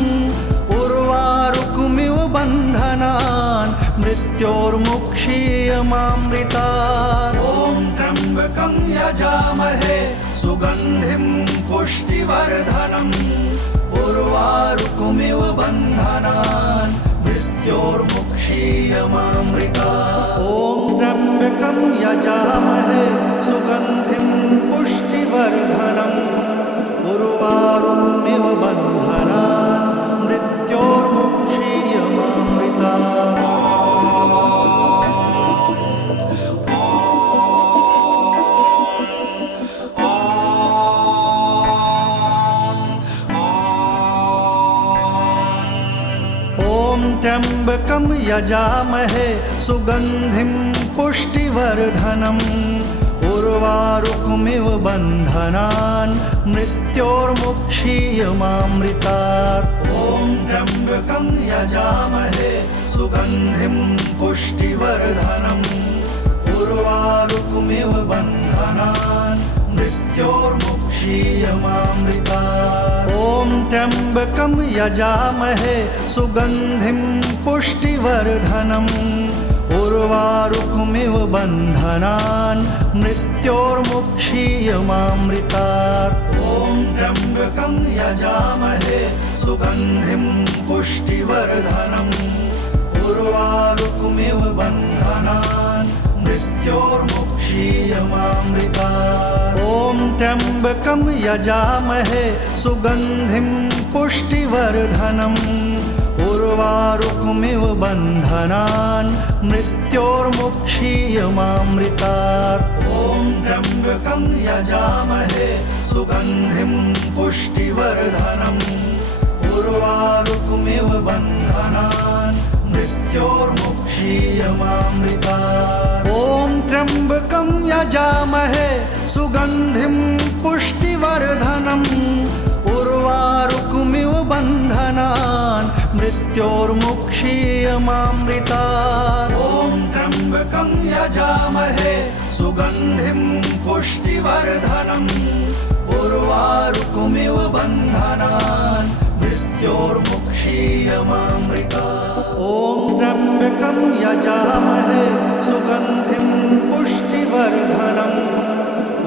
उर्वारुकमिव बन्धनान् मृत्योर्मुक्षीयमामृतात् ॐ त्र्यम्बकं यजामहे सुगन्धिं पुष्टिवर्धनम् उर्वारुकमिव बन्धनान् मृत्योर्मुक्षीयमामृतात् ॐ त्र्यम्बकं यजामहे सुगन्धिं पुष्टिवर्धनम् उर्वारुकमिव बन्धनान् मृत्योर्मुक्षीयमामृतात् ॐ त्र्यम्बकं यजामहे सुगन्धिं पुष्टिवर्धनम् उर्वारुकमिव बन्धनान् मृत्योर्मुक्षीयमामृतात् ॐ त्र्यम्बकं यजामहे सुगन्धिं पुष्टिवर्धनम् उर्वारुकमिव बन्धनान् मृत्योर्मुक्षीयमामृतात् ॐ त्र्यम्बकं यजामहे सुगन्धिं पुष्टिवर्धनम् उर्वारुकमिव बन्धनान् मृत्योर्मुक्षीयमामृतात्। ॐ त्र्यम्बकं यजामहे सुगन्धिं पुष्टिवर्धनम् उर्वारुकमिव बन्धनान् मृत्योर्मुक्षीयमामृतात्। ॐ त्र्यम्बकं यजामहे सुगन्धिं पुष्टिवर्धनम् उर्वारुकमिव बन्धनान् मृत्योर्मुक्षीयमामृतात्। ॐ त्र्यम्बकं यजामहे सुगन्धिं पुष्टिवर्धनम् उर्वारुकमिव बन्धनान् मृत्योर्मुक्षीयमामृतात्। ॐ त्र्यम्बकं यजामहे सुगन्धिं पुष्टिवर्धनम् उर्वारुकमिव बन्धनान् मृत्योर्मुक्षीयमामृतात्। ॐ त्र्यम्बकं यजामहे सुगन्धिं पुष्टिवर्धनम् उर्वारुकमिव बन्धनान् मृत्योर्मुक्षीयमामृतात्। ॐ त्र्यम्बकं यजामहे सुगन्धिं पुष्टिवर्धनम्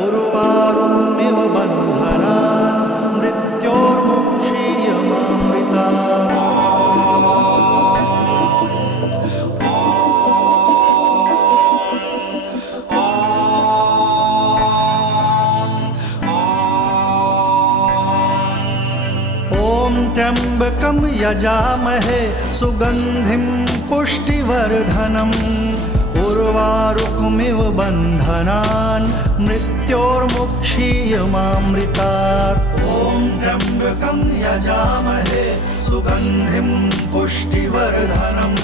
उर्वारुकमिव बन्धनान् मृत्योर्मुक्षीयमामृतात्। ॐ त्र्यम्बकं यजामहे सुगन्धिं पुष्टिवर्धनम् उर्वारुकमिव बन्धनान् मृत्योर्मुक्षीयमामृतात्। ॐ त्र्यम्बकं यजामहे सुगन्धिं पुष्टिवर्धनम्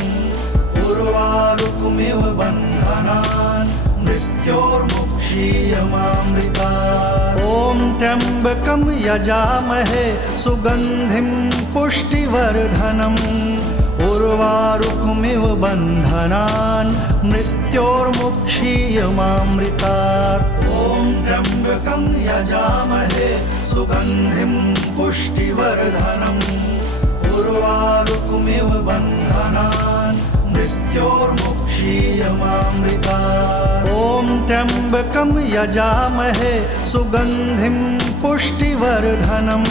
उर्वारुकमिव बन्धनान् मृत्योर्मुक्षीयमामृतात्। ॐ त्र्यम्बकं यजामहे सुगन्धिं पुष्टिवर्धनम् उर्वारुकमिव बन्धनान् मृत्योर्मुक्षीयमामृतात्। ॐ त्र्यम्बकं यजामहे सुगन्धिं पुष्टिवर्धनम् उर्वारुकमिव बन्धनान् मृत्योर्मुक्षीयमामृतात्। ॐ त्र्यम्बकं यजामहे सुगन्धिं पुष्टिवर्धनम्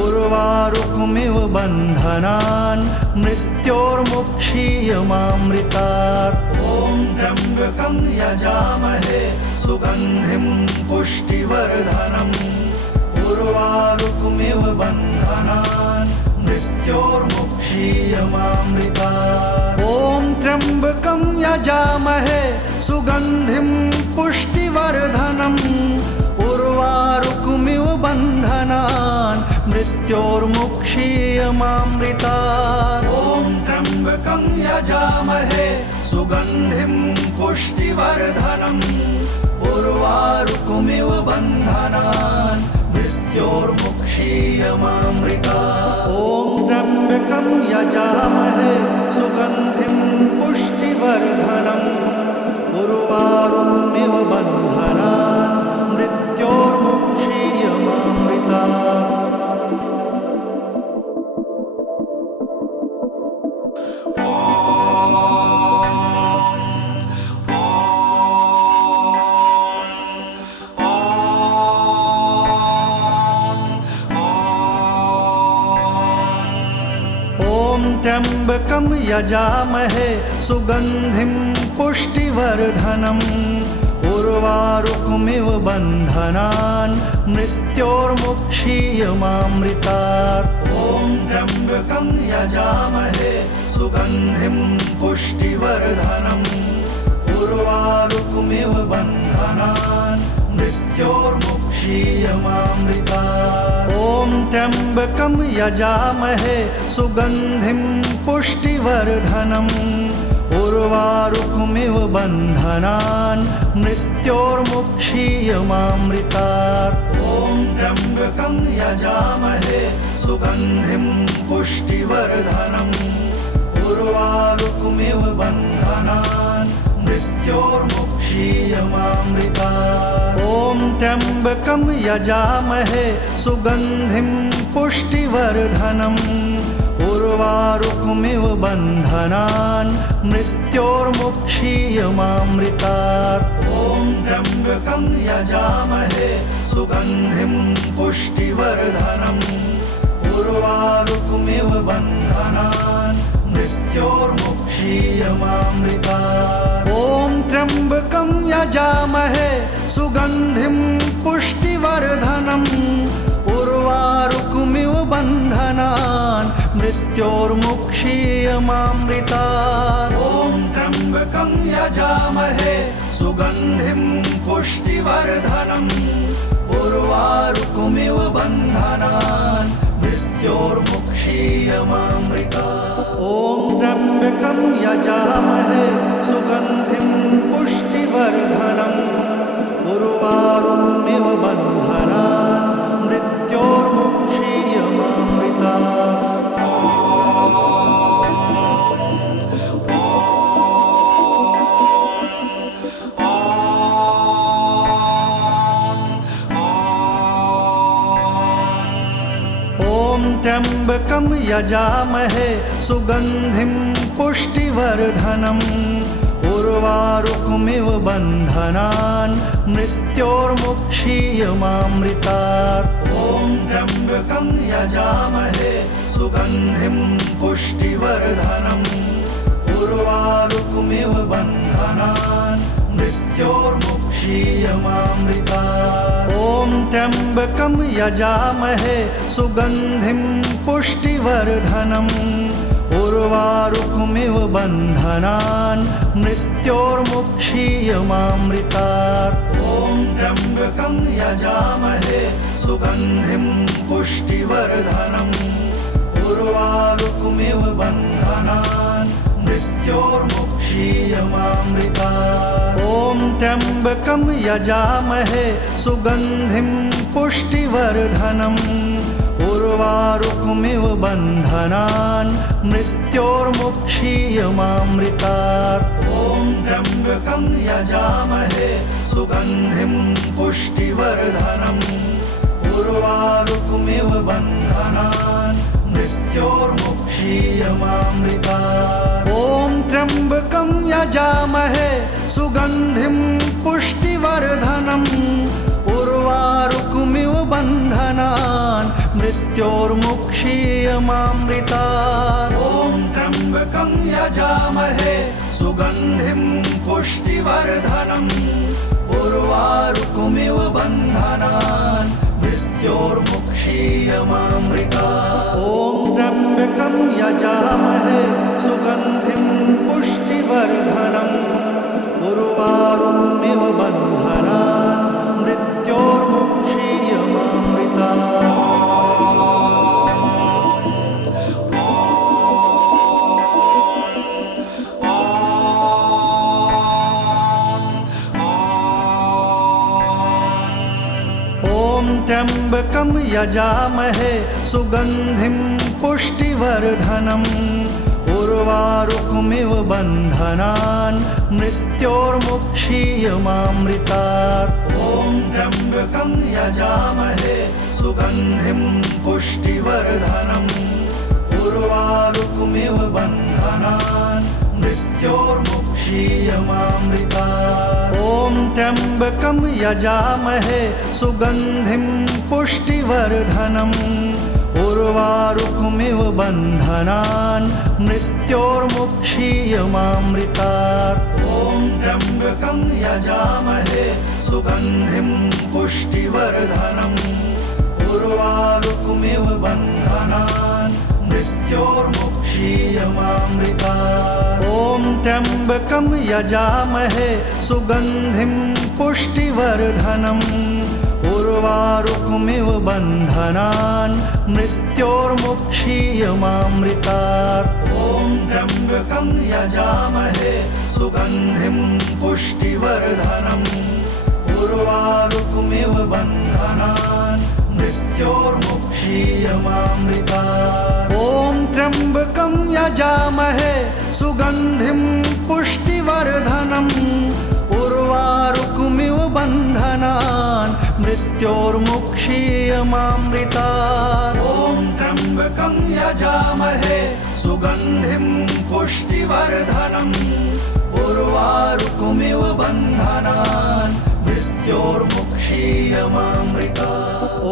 उर्वारुकमिव बन्धनान् मृत्योर्मुक्षीयमामृतात्। ॐ त्र्यम्बकं यजामहे सुगन्धिं पुष्टिवर्धनम् उर्वारुकमिव बन्धनान् मृत्योर्मुक्षीयमामृतात्। ॐ त्र्यम्बकं यजामहे सुगन्धिं पुष्टिवर्धनम् उर्वारुकमिव बन्धनान् मृत्योर्मुक्षीयमामृतात्। ॐ त्र्यम्बकं यजामहे सुगन्धिं पुष्टिवर्धनम् उर्वारुकमिव बन्धनान् मृत्योर्मुक्षीयमामृतात्। ॐ त्र्यम्बकं यजामहे सुगन्धिं पुष्टिवर्धनम् उर्वारुकमिव बन्धनान् मृत्योर्मुक्षीयमामृतात्। ॐ त्र्यम्बकं यजामहे सुगन्धिं पुष्टिवर्धनम् उर्वारुकमिव बन्धनान् मृत्योर्मुक्षीयमामृतात्। ॐ त्र्यम्बकं यजामहे सुगन्धिं पुष्टिवर्धनम् उर्वारुकमिव बन्धनान् मृत्योर्मुक्षीयमामृतात्। ॐ त्र्यम्बकं यजामहे सुगन्धिं पुष्टिवर्धनम् उर्वारुकमिव बन्धनान् मृत्योर्मुक्षीयमामृतात्। ॐ त्र्यम्बकं यजामहे सुगन्धिं पुष्टिवर्धनम् उर्वारुकमिव बन्धनान् मृत्योर्मुक्षीयमामृतात्। ॐ त्र्यम्बकं यजामहे सुगन्धिं पुष्टिवर्धनम् उर्वारुकमिव बन्धनान् मृत्योर्मुक्षीयमामृतात्। ॐ त्र्यम्बकं यजामहे सुगन्धिं पुष्टिवर्धनम् उर्वारुकमिव बन्धनान् मृत्योर्मुक्षीयमामृतात्। ॐ त्र्यम्बकं यजामहे सुगन्धिं पुष्टिवर्धनम् उर्वारुकमिव बन्धनान् मृत्योर्मुक्षीयमामृतात्। ॐ त्र्यम्बकं यजामहे सुगन्धिं पुष्टिवर्धनम् उर्वारुकमिव बन्धनान् मृत्योर्मुक्षीयमामृतात्। ॐ त्र्यम्बकं यजामहे सुगन्धिं पुष्टिवर्धनम् उर्वारुकमिव बन्धनान् मृत्योर्मुक्षीयमामृतात्। ॐ त्र्यम्बकं यजामहे सुगन्धिं पुष्टिवर्धनम् उर्वारुकमिव बन्धनान् मृत्योर्मुक्षीयमामृतात्। ॐ त्र्यम्बकं यजामहे सुगन्धिं पुष्टिवर्धनम् उर्वारुकमिव बन्धनान् मृत्योर्मुक्षीयमामृतात्। ॐ त्र्यम्बकं यजामहे सुगन्धिं पुष्टिवर्धनम् उर्वारुकमिव बन्धनान् मृत्योर्मुक्षीयमामृतात्। ॐ त्र्यम्बकं यजामहे सुगन्धिं पुष्टिवर्धनम् उर्वारुकमिव बन्धनान् मृत्योर्मुक्षीयमामृतात्। ॐ त्र्यम्बकं यजामहे सुगन्धिं पुष्टिवर्धनम् उर्वारुकमिव बन्धनान् मृत्योर्मुक्षीयमामृतात्। ॐ त्र्यम्बकं यजामहे सुगन्धिं पुष्टिवर्धनम् उर्वारुकमिव बन्धनान् मृत्योर्मुक्षीयमामृतात्। ॐ त्र्यम्बकं यजामहे सुगन्धिं पुष्टिवर्धनम् उर्वारुकमिव बन्धनान् मृत्योर्मुक्षीयमामृतात्। ॐ त्र्यम्बकं यजामहे सुगन्धिं पुष्टिवर्धनम् उर्वारुकमिव बन्धनान् मृत्योर्मुक्षीयमामृतात्। ॐ त्र्यम्बकं यजामहे सुगन्धिं पुष्टिवर्धनम् उर्वारुकमिव बन्धनान् मृत्योर्मुक्षीयमामृतात्। ॐ त्र्यम्बकं यजामहे सुगन्धिं पुष्टिवर्धनम् उर्वारुकमिव बन्धनान् मृत्योर्मुक्षीयमामृतात्। ॐ त्र्यम्बकं यजामहे सुगन्धिं पुष्टिवर्धनम् उर्वारुकमिव बन्धनान् मृत्योर्मुक्षीयमामृतात्। ॐ त्र्यम्बकं यजामहे सुगन्धिं पुष्टिवर्धनम् उर्वारुकमिव बन्धनान् मृत्योर्मुक्षीयमामृतात्। ॐ त्र्यम्बकं यजामहे सुगन्धिं पुष्टिवर्धनम् उर्वारुकमिव बन्धनान् मृत्योर्मुक्षीयमामृतात्। ॐ त्र्यम्बकं यजामहे सुगन्धिं पुष्टिवर्धनम् उर्वारुकमिव बन्धनान् मृत्योर्मुक्षीयमामृतात्। ॐ त्र्यम्बकं यजामहे सुगन्धिं पुष्टिवर्धनम् उर्वारुकमिव बन्धनान् मृत्योर्मुक्षीयमामृतात्। ॐ त्र्यम्बकं यजामहे सुगन्धिं पुष्टिवर्धनम् उर्वारुकमिव बन्धनान् मृत्योर्मुक्षीयमामृतात्। ॐ त्र्यम्बकं यजामहे सुगन्धिं पुष्टिवर्धनम् उर्वारुकमिव बन्धनान् मृत्योर्मुक्षीयमामृतात्। ॐ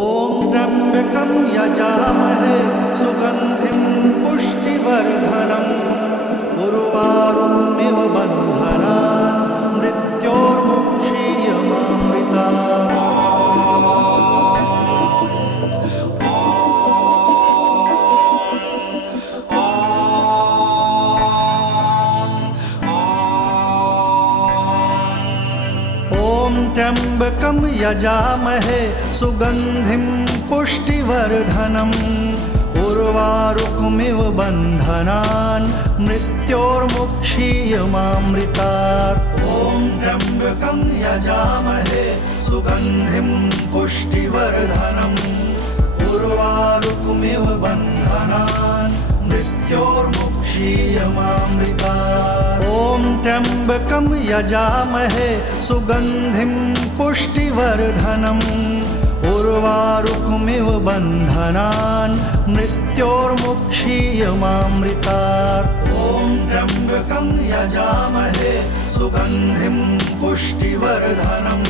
त्र्यम्बकं यजामहे सुगन्धिं पुष्टिवर्धनम् उर्वारुकमिव बन्धनान् मृत्योर्मुक्षीयमामृतात्। त्र्यम्बकं यजामहे सुगन्धिं पुष्टिवर्धनम् उर्वारुकमिव बन्धनान् मृत्योर्मुक्षीयमामृतात्। ॐ त्र्यम्बकं यजामहे सुगन्धिं पुष्टिवर्धनम् उर्वारुकमिव बन्धनान् मृत्योर्मुक्षीयमामृतात्। ॐ त्र्यम्बकं यजामहे सुगन्धिं पुष्टिवर्धनम् उर्वारुकमिव बन्धनान् मृत्योर्मुक्षीयमामृतात्। ॐ त्र्यम्बकं यजामहे सुगन्धिं पुष्टिवर्धनम्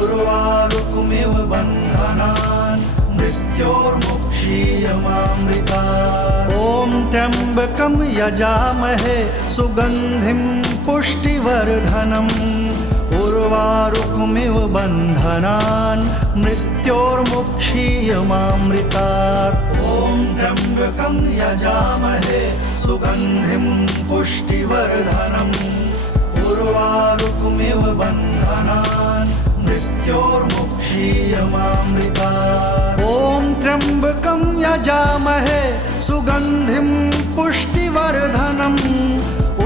उर्वारुकमिव बन्धनान् मृत्योर्मुक्षीयमामृतात्। ॐ त्र्यम्बकं यजामहे सुगन्धिं पुष्टिवर्धनम् उर्वारुकमिव बन्धनान् मृत्योर्मुक्षीयमामृतात्। ॐ त्र्यम्बकं यजामहे सुगन्धिं पुष्टिवर्धनम् उर्वारुकमिव बन्धनान् मृत्योर्मुक्षीयमामृतात्। ॐ त्र्यम्बकं यजामहे सुगन्धिं पुष्टिवर्धनम्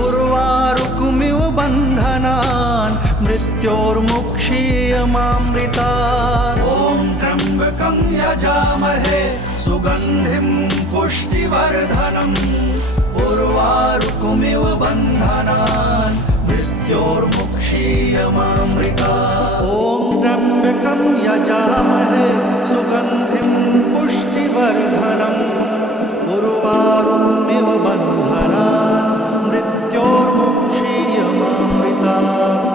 उर्वारुकमिव बन्धनान् मृत्योर्मुक्षीयमामृतात्। ॐ त्र्यम्बकं यजामहे सुगन्धिं पुष्टिवर्धनम् उर्वारुकमिव बन्धनान् मृत्योर्मुक्षीयमामृतात्। ॐ त्र्यम्बकं यजामहे सुगन्धिं पुष्टिवर्धनम् उर्वारुकमिव बन्धनान् मृत्योर्मुक्षीयमामृतात्।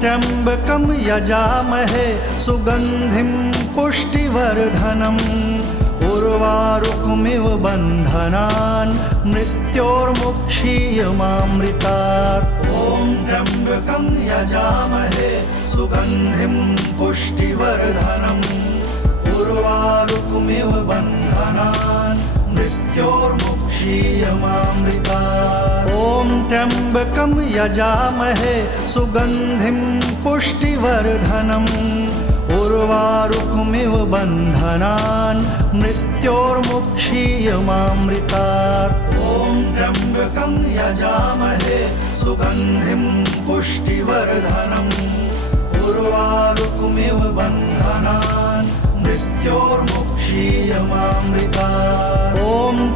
त्र्यम्बकं यजामहे सुगन्धिं पुष्टिवर्धनम् उर्वारुकमिव बन्धनान् मृत्योर्मुक्षीयमामृतात्। ॐ त्र्यम्बकं यजामहे सुगन्धिं पुष्टिवर्धनम् उर्वारुकमिव बन्धनान् मृत्योर्मुक्षीयमामृतात्। ॐ त्र्यम्बकं यजामहे सुगन्धिं पुष्टिवर्धनम् उर्वारुकमिव बन्धनान् मृत्योर्मुक्षीयमामृतात्। ॐ त्र्यम्बकं यजामहे सुगन्धिं पुष्टिवर्धनम् उर्वारुकमिव बन्धनान् मृत्योर्मुक्षीयमामृतात्। ॐ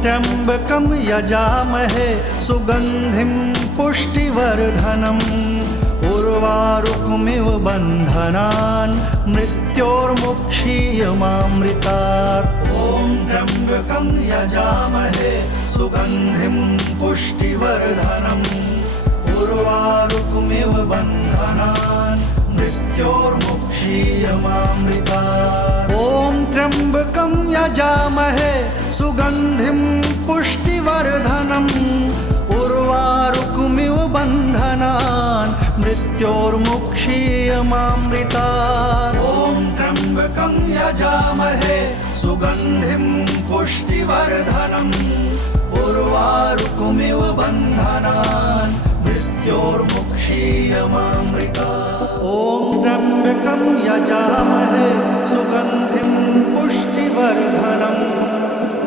त्र्यम्बकं यजामहे सुगन्धिं पुष्टिवर्धनम् उर्वारुकमिव बन्धनान् मृत्योर्मुक्षीयमामृतात्। ॐ त्र्यम्बकं यजामहे सुगन्धिं पुष्टिवर्धनम् उर्वारुकमिव बन्धनान् मृत्योर्मुक्षीयमामृतात्। ॐ त्र्यम्बकं यजामहे सुगन्धिं पुष्टिवर्धनम् उर्वारुकमिव बन्धनान् मृत्योर्मुक्षीयमामृतात्। ॐ त्र्यम्बकं यजामहे सुगन्धिं पुष्टिवर्धनम् उर्वारुकमिव बन्धनान् मृत्योर्मुक्षीयमामृतात्। ॐ त्र्यम्बकं यजामहे सुगन्धिं पुष्टिवर्धनम्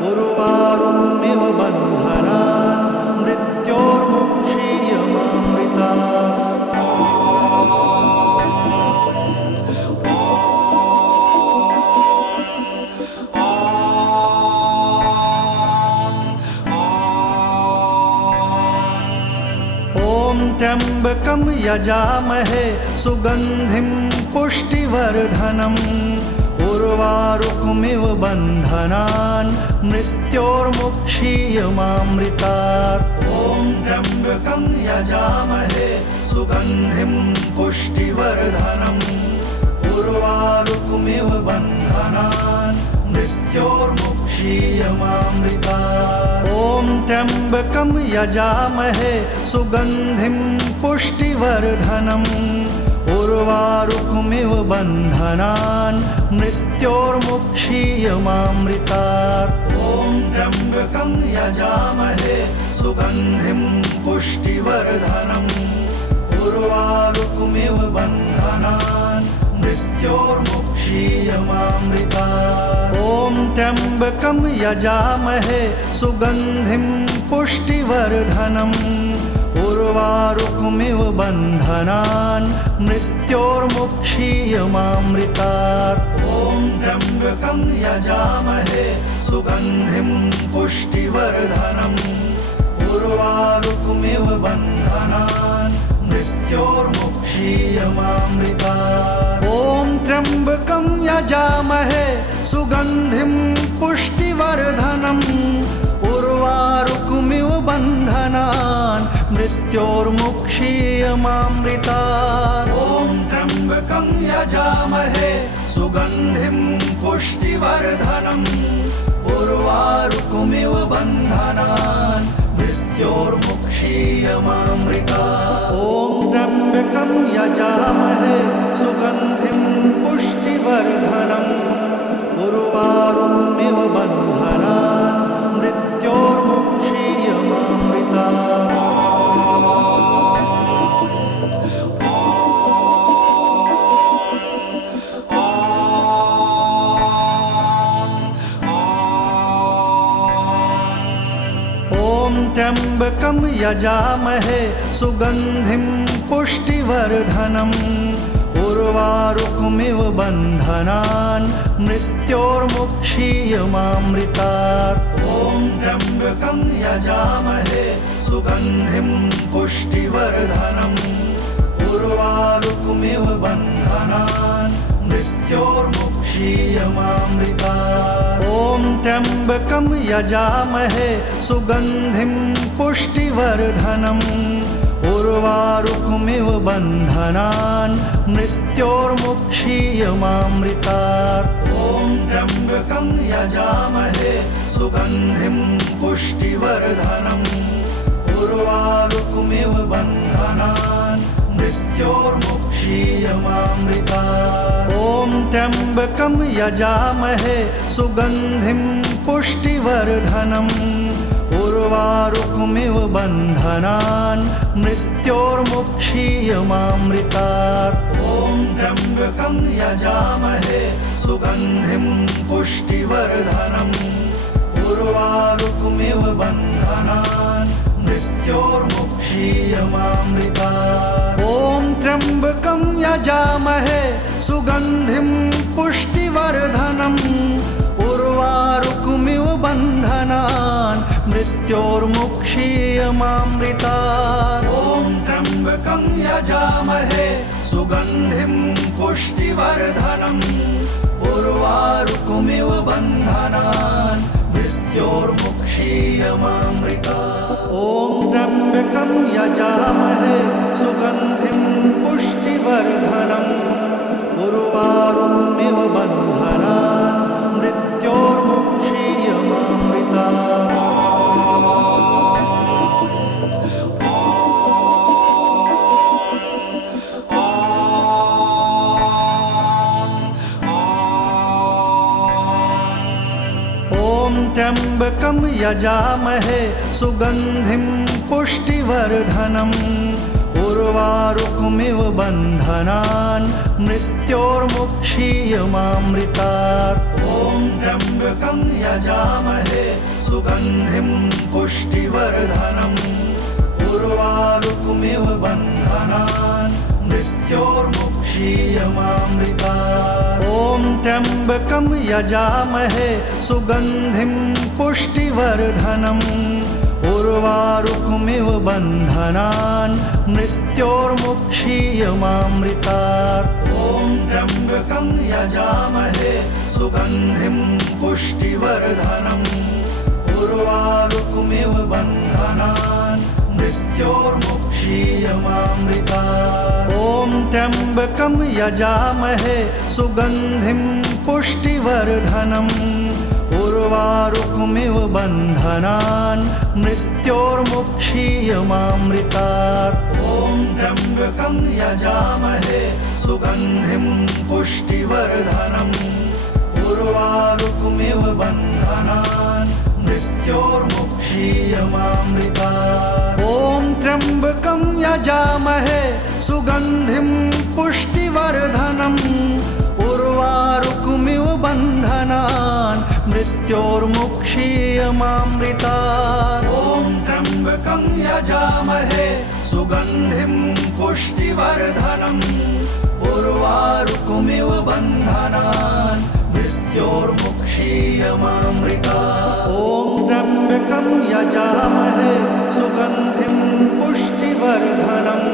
उर्वारुकमिव बन्धनान् मृत्योर्मुक्षीयमामृतात्। ॐ त्र्यम्बकं यजामहे सुगन्धिं पुष्टिवर्धनम् उर्वारुकमिव बन्धनान् मृत्योर्मुक्षीयमामृतात् ॐ त्र्यम्बकं यजामहे सुगन्धिं पुष्टिवर्धनम् उर्वारुकमिव बन्धनान् मृत्योर्मुक्षीयमामृतात् ॐ त्र्यम्बकं यजामहे सुगन्धिं पुष्टिवर्धनम् उर्वारुकमिव बन्धनान् मृत्योर्मुक्षीयमामृतात् ॐ त्र्यम्बकं यजामहे सुगन्धिं पुष्टिवर्धनम् उर्वारुकमिव बन्धनान् मृत्योर्मुक्षीयमामृतात् ॐ त्र्यम्बकं यजामहे सुगन्धिं पुष्टिवर्धनम् उर्वारुकमिव बन्धनान् मृत्योर्मुक्षीयमामृतात् ॐ त्र्यम्बकं यजामहे सुगन्धिं पुष्टिवर्धनम् उर्वारुकमिव बन्धनान् मृत्योर्मुक्षीयमामृतात् ॐ त्र्यम्बकं यजामहे सुगन्धिं पुष्टिवर्धनम् उर्वारुकमिव बन्धनान् मृत्योर्मुक्षीयमामृतात् ॐ त्र्यम्बकं यजामहे सुगन्धिं पुष्टिवर्धनम् उर्वारुकमिव बन्धनान् मृत्योर्मुक्षीयमामृतात् ॐ त्र्यम्बकं यजामहे सुगन्धिं पुष्टिवर्धनम् उर्वारुकमिव बन्धनान् मृत्योर्मुक्षीयमामृतात् ॐ त्र्यम्बकं यजामहे सुगन्धिं पुष्टिवर्धनम् उर्वारुकमिव बन्धनान् मृत्योर्मुक्षीयमामृतात् ॐ त्र्यम्बकं यजामहे सुगन्धिं पुष्टिवर्धनम् उर्वारुकमिव बन्धनान् मृत्योर्मुक्षीयमामृतात् ॐ त्र्यम्बकं यजामहे सुगन्धिं पुष्टिवर्धनम् उर्वारुकमिव बन्धनान् मृत्योर्मुक्षीयमामृतात् ॐ त्र्यम्बकं यजामहे सुगन्धिं पुष्टिवर्धनम् उर्वारुकमिव बन्धनान् मृत्योर्मुक्षीयमामृतात् ॐ त्र्यम्बकं यजामहे सुगन्धिं पुष्टिवर्धनम् उर्वारुकमिव बन्धनान् मृत्योर्मुक्षीयमामृतात् ॐ त्र्यम्बकं यजामहे सुगन्धिं पुष्टिवर्धनम् उर्वारुकमिव बन्धनान् मृत्योर्मुक्षीयमामृतात् ॐ त्र्यम्बकं यजामहे सुगन्धिं पुष्टिवर्धनम् उर्वारुकमिव बन्धनान् मृत्योर्मुक्षीयमामृतात् ॐ त्र्यम्बकं यजामहे सुगन्धिं पुष्टिवर्धनम् उर्वारुकमिव बन्धनान् मृत्योर्मुक्षीयमामृतात् ॐ त्र्यम्बकं यजामहे सुगन्धिं पुष्टिवर्धनम् उर्वारुकमिव बन्धनान् मृत्योर्मुक्षीयमामृतात् ॐ त्र्यम्बकं यजामहे सुगन्धिं पुष्टिवर्धनम् उर्वारुकमिव बन्धनान् मृत्योर्मुक्षीयमामृतात् ॐ त्र्यम्बकं यजामहे सुगन्धिं पुष्टिवर्धनम् उर्वारुकमिव बन्धनान् मृत्योर्मुक्षीयमामृतात् ॐ त्र्यम्बकं यजामहे सुगन्धिं पुष्टिवर्धनम् उर्वारुकमिव बन्धनान् मृत्योर्मुक्षीयमामृतात्। ॐ त्र्यम्बकं यजामहे सुगन्धिं पुष्टिवर्धनम् उर्वारुकमिव बन्धनान् मृत्योर्मुक्षीयमामृतात्। ॐ त्र्यम्बकं यजामहे सुगन्धिं पुष्टिवर्धनम् उर्वारुकमिव बन्धनान् मृत्योर्मुक्षीयमामृतात्। ॐ त्र्यम्बकं यजामहे सुगन्धिं पुष्टिवर्धनम् उर्वारुकमिव बन्धनान् मृत्योर्मुक्षीयमामृतात्। ॐ त्र्यम्बकं यजामहे सुगन्धिं पुष्टिवर्धनम् उर्वारुकमिव बन्धनान् मृत्योर्मुक्षीयमामृतात्। ॐ त्र्यम्बकं यजामहे सुगन्धिं पुष्टिवर्धनम् उर्वारुकमिव बन्धनान् मृत्योर्मुक्षीयमामृतात्। ॐ त्र्यम्बकं यजामहे सुगन्धिं पुष्टिवर्धनम्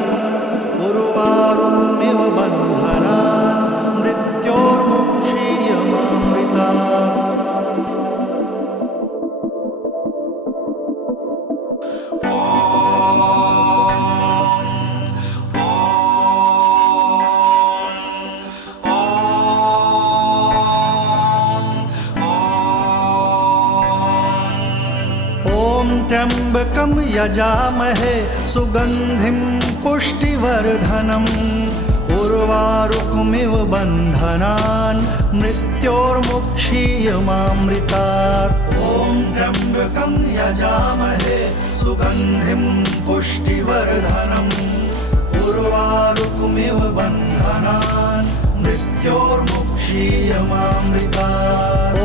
उर्वारुकमिव बन्धनान् मृत्योर्मुक्षीयमामृतात्। त्र्यम्बकं यजामहे सुगन्धिं पुष्टिवर्धनम् उर्वारुकमिव बन्धनान् मृत्योर्मुक्षीयमामृतात्। ॐ त्र्यम्बकं यजामहे सुगन्धिं पुष्टिवर्धनम् उर्वारुकमिव बन्धनान् मृत्योर्मुक्षीयमामृतात्। ॐ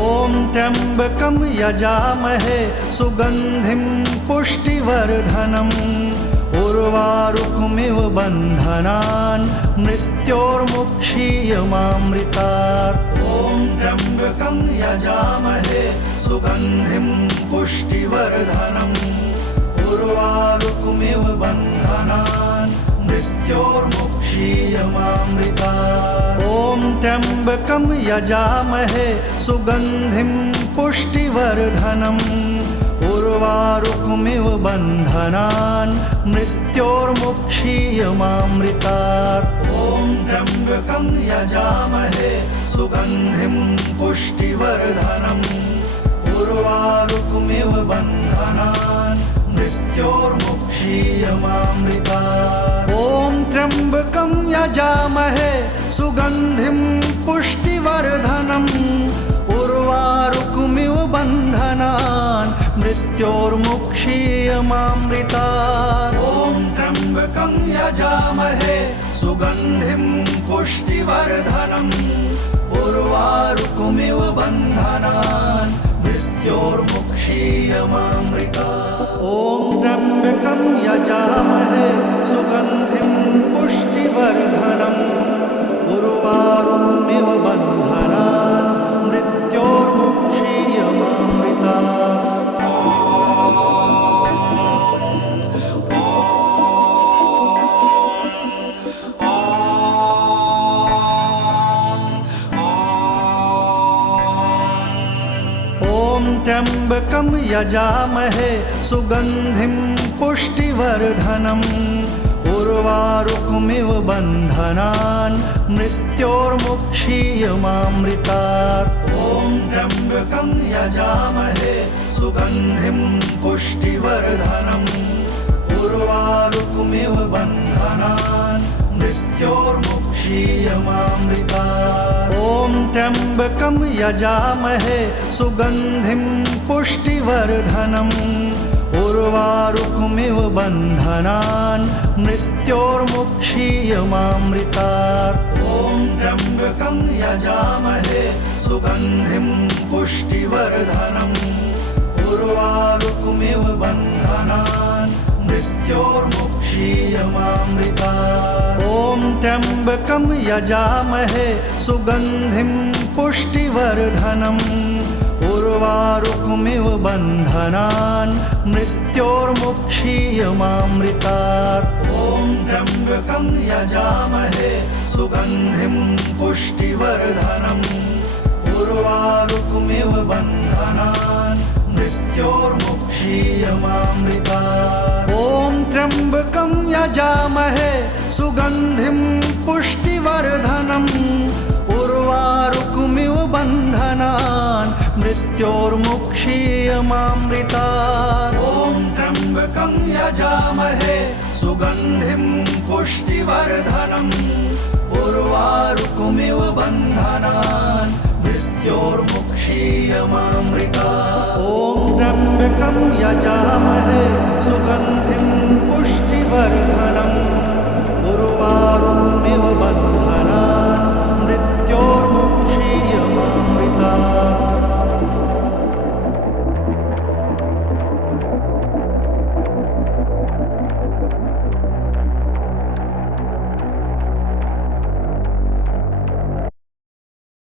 त्र्यम्बकं यजामहे सुगन्धिं पुष्टिवर्धनम् उर्वारुकमिव बन्धनान् मृत्योर्मुक्षीयमामृतात्। ॐ त्र्यम्बकं यजामहे सुगन्धिं पुष्टिवर्धनम् उर्वारुकमिव बन्धनान् मृत्योर्मुक्षीयमामृतात्। ॐ त्र्यम्बकं यजामहे सुगन्धिं पुष्टिवर्धनम् उर्वारुकमिव बन्धनान् मृत्योर्मुक्षीयमामृतात्। ॐ त्र्यम्बकं यजामहे सुगन्धिं पुष्टिवर्धनम् उर्वारुकमिव बन्धनान् मृत्योर्मुक्षीयमामृतात्। ॐ त्र्यम्बकं यजामहे सुगन्धिं पुष्टिवर्धनम् उर्वारुकमिव बन्धनान् मृत्योर्मुक्षीयमामृतात्। ॐ त्र्यम्बकं यजामहे सुगन्धिं पुष्टिवर्धनम् उर्वारुकमिव बन्धनान् मृत्योर्मुक्षीयमामृतात्। ॐ त्र्यम्बकं यजामहे सुगन्धिं पुष्टिवर्धनम् उर्वारुकमिव बन्धनान् मृत्योर्मुक्षीयमामृतात्। त्र्यम्बकं यजामहे सुगन्धिं पुष्टिवर्धनम् उर्वारुकमिव बन्धनान् मृत्योर्मुक्षीयमामृतात्। ॐ त्र्यम्बकं यजामहे सुगन्धिं पुष्टिवर्धनम् उर्वारुकमिव बन्धनान् मृत्योर्मुक्षीयमामृतात्। ॐ त्र्यम्बकं यजामहे सुगन्धिं पुष्टिवर्धनम् उर्वारुकमिव बन्धनान् मृत्योर्मुक्षीयमामृतात्। ॐ त्र्यम्बकं यजामहे सुगन्धिं पुष्टिवर्धनम् उर्वारुकमिव बन्धनान् मृत्योर्मुक्षीयमामृतात्। ॐ त्र्यम्बकं यजामहे सुगन्धिं पुष्टिवर्धनम् उर्वारुकमिव बन्धनान् मृत्योर्मुक्षीयमामृतात् ॐ त्र्यम्बकं यजामहे सुगन्धिं पुष्टिवर्धनम् उर्वारुकमिव बन्धनान् मृत्योर्मुक्षीयमामृतात् ॐ त्र्यम्बकं यजामहे सुगन्धिं पुष्टिवर्धनम् उर्वारुकमिव बन्धनान् मृत्योर्मुक्षीयमामृतात् ॐ त्र्यम्बकं यजामहे सुगन्धिं पुष्टिवर्धनम् उर्वारुकमिव बन्धनान् मृत्योर्मुक्षीयमामृतात् ॐ त्र्यम्बकं यजामहे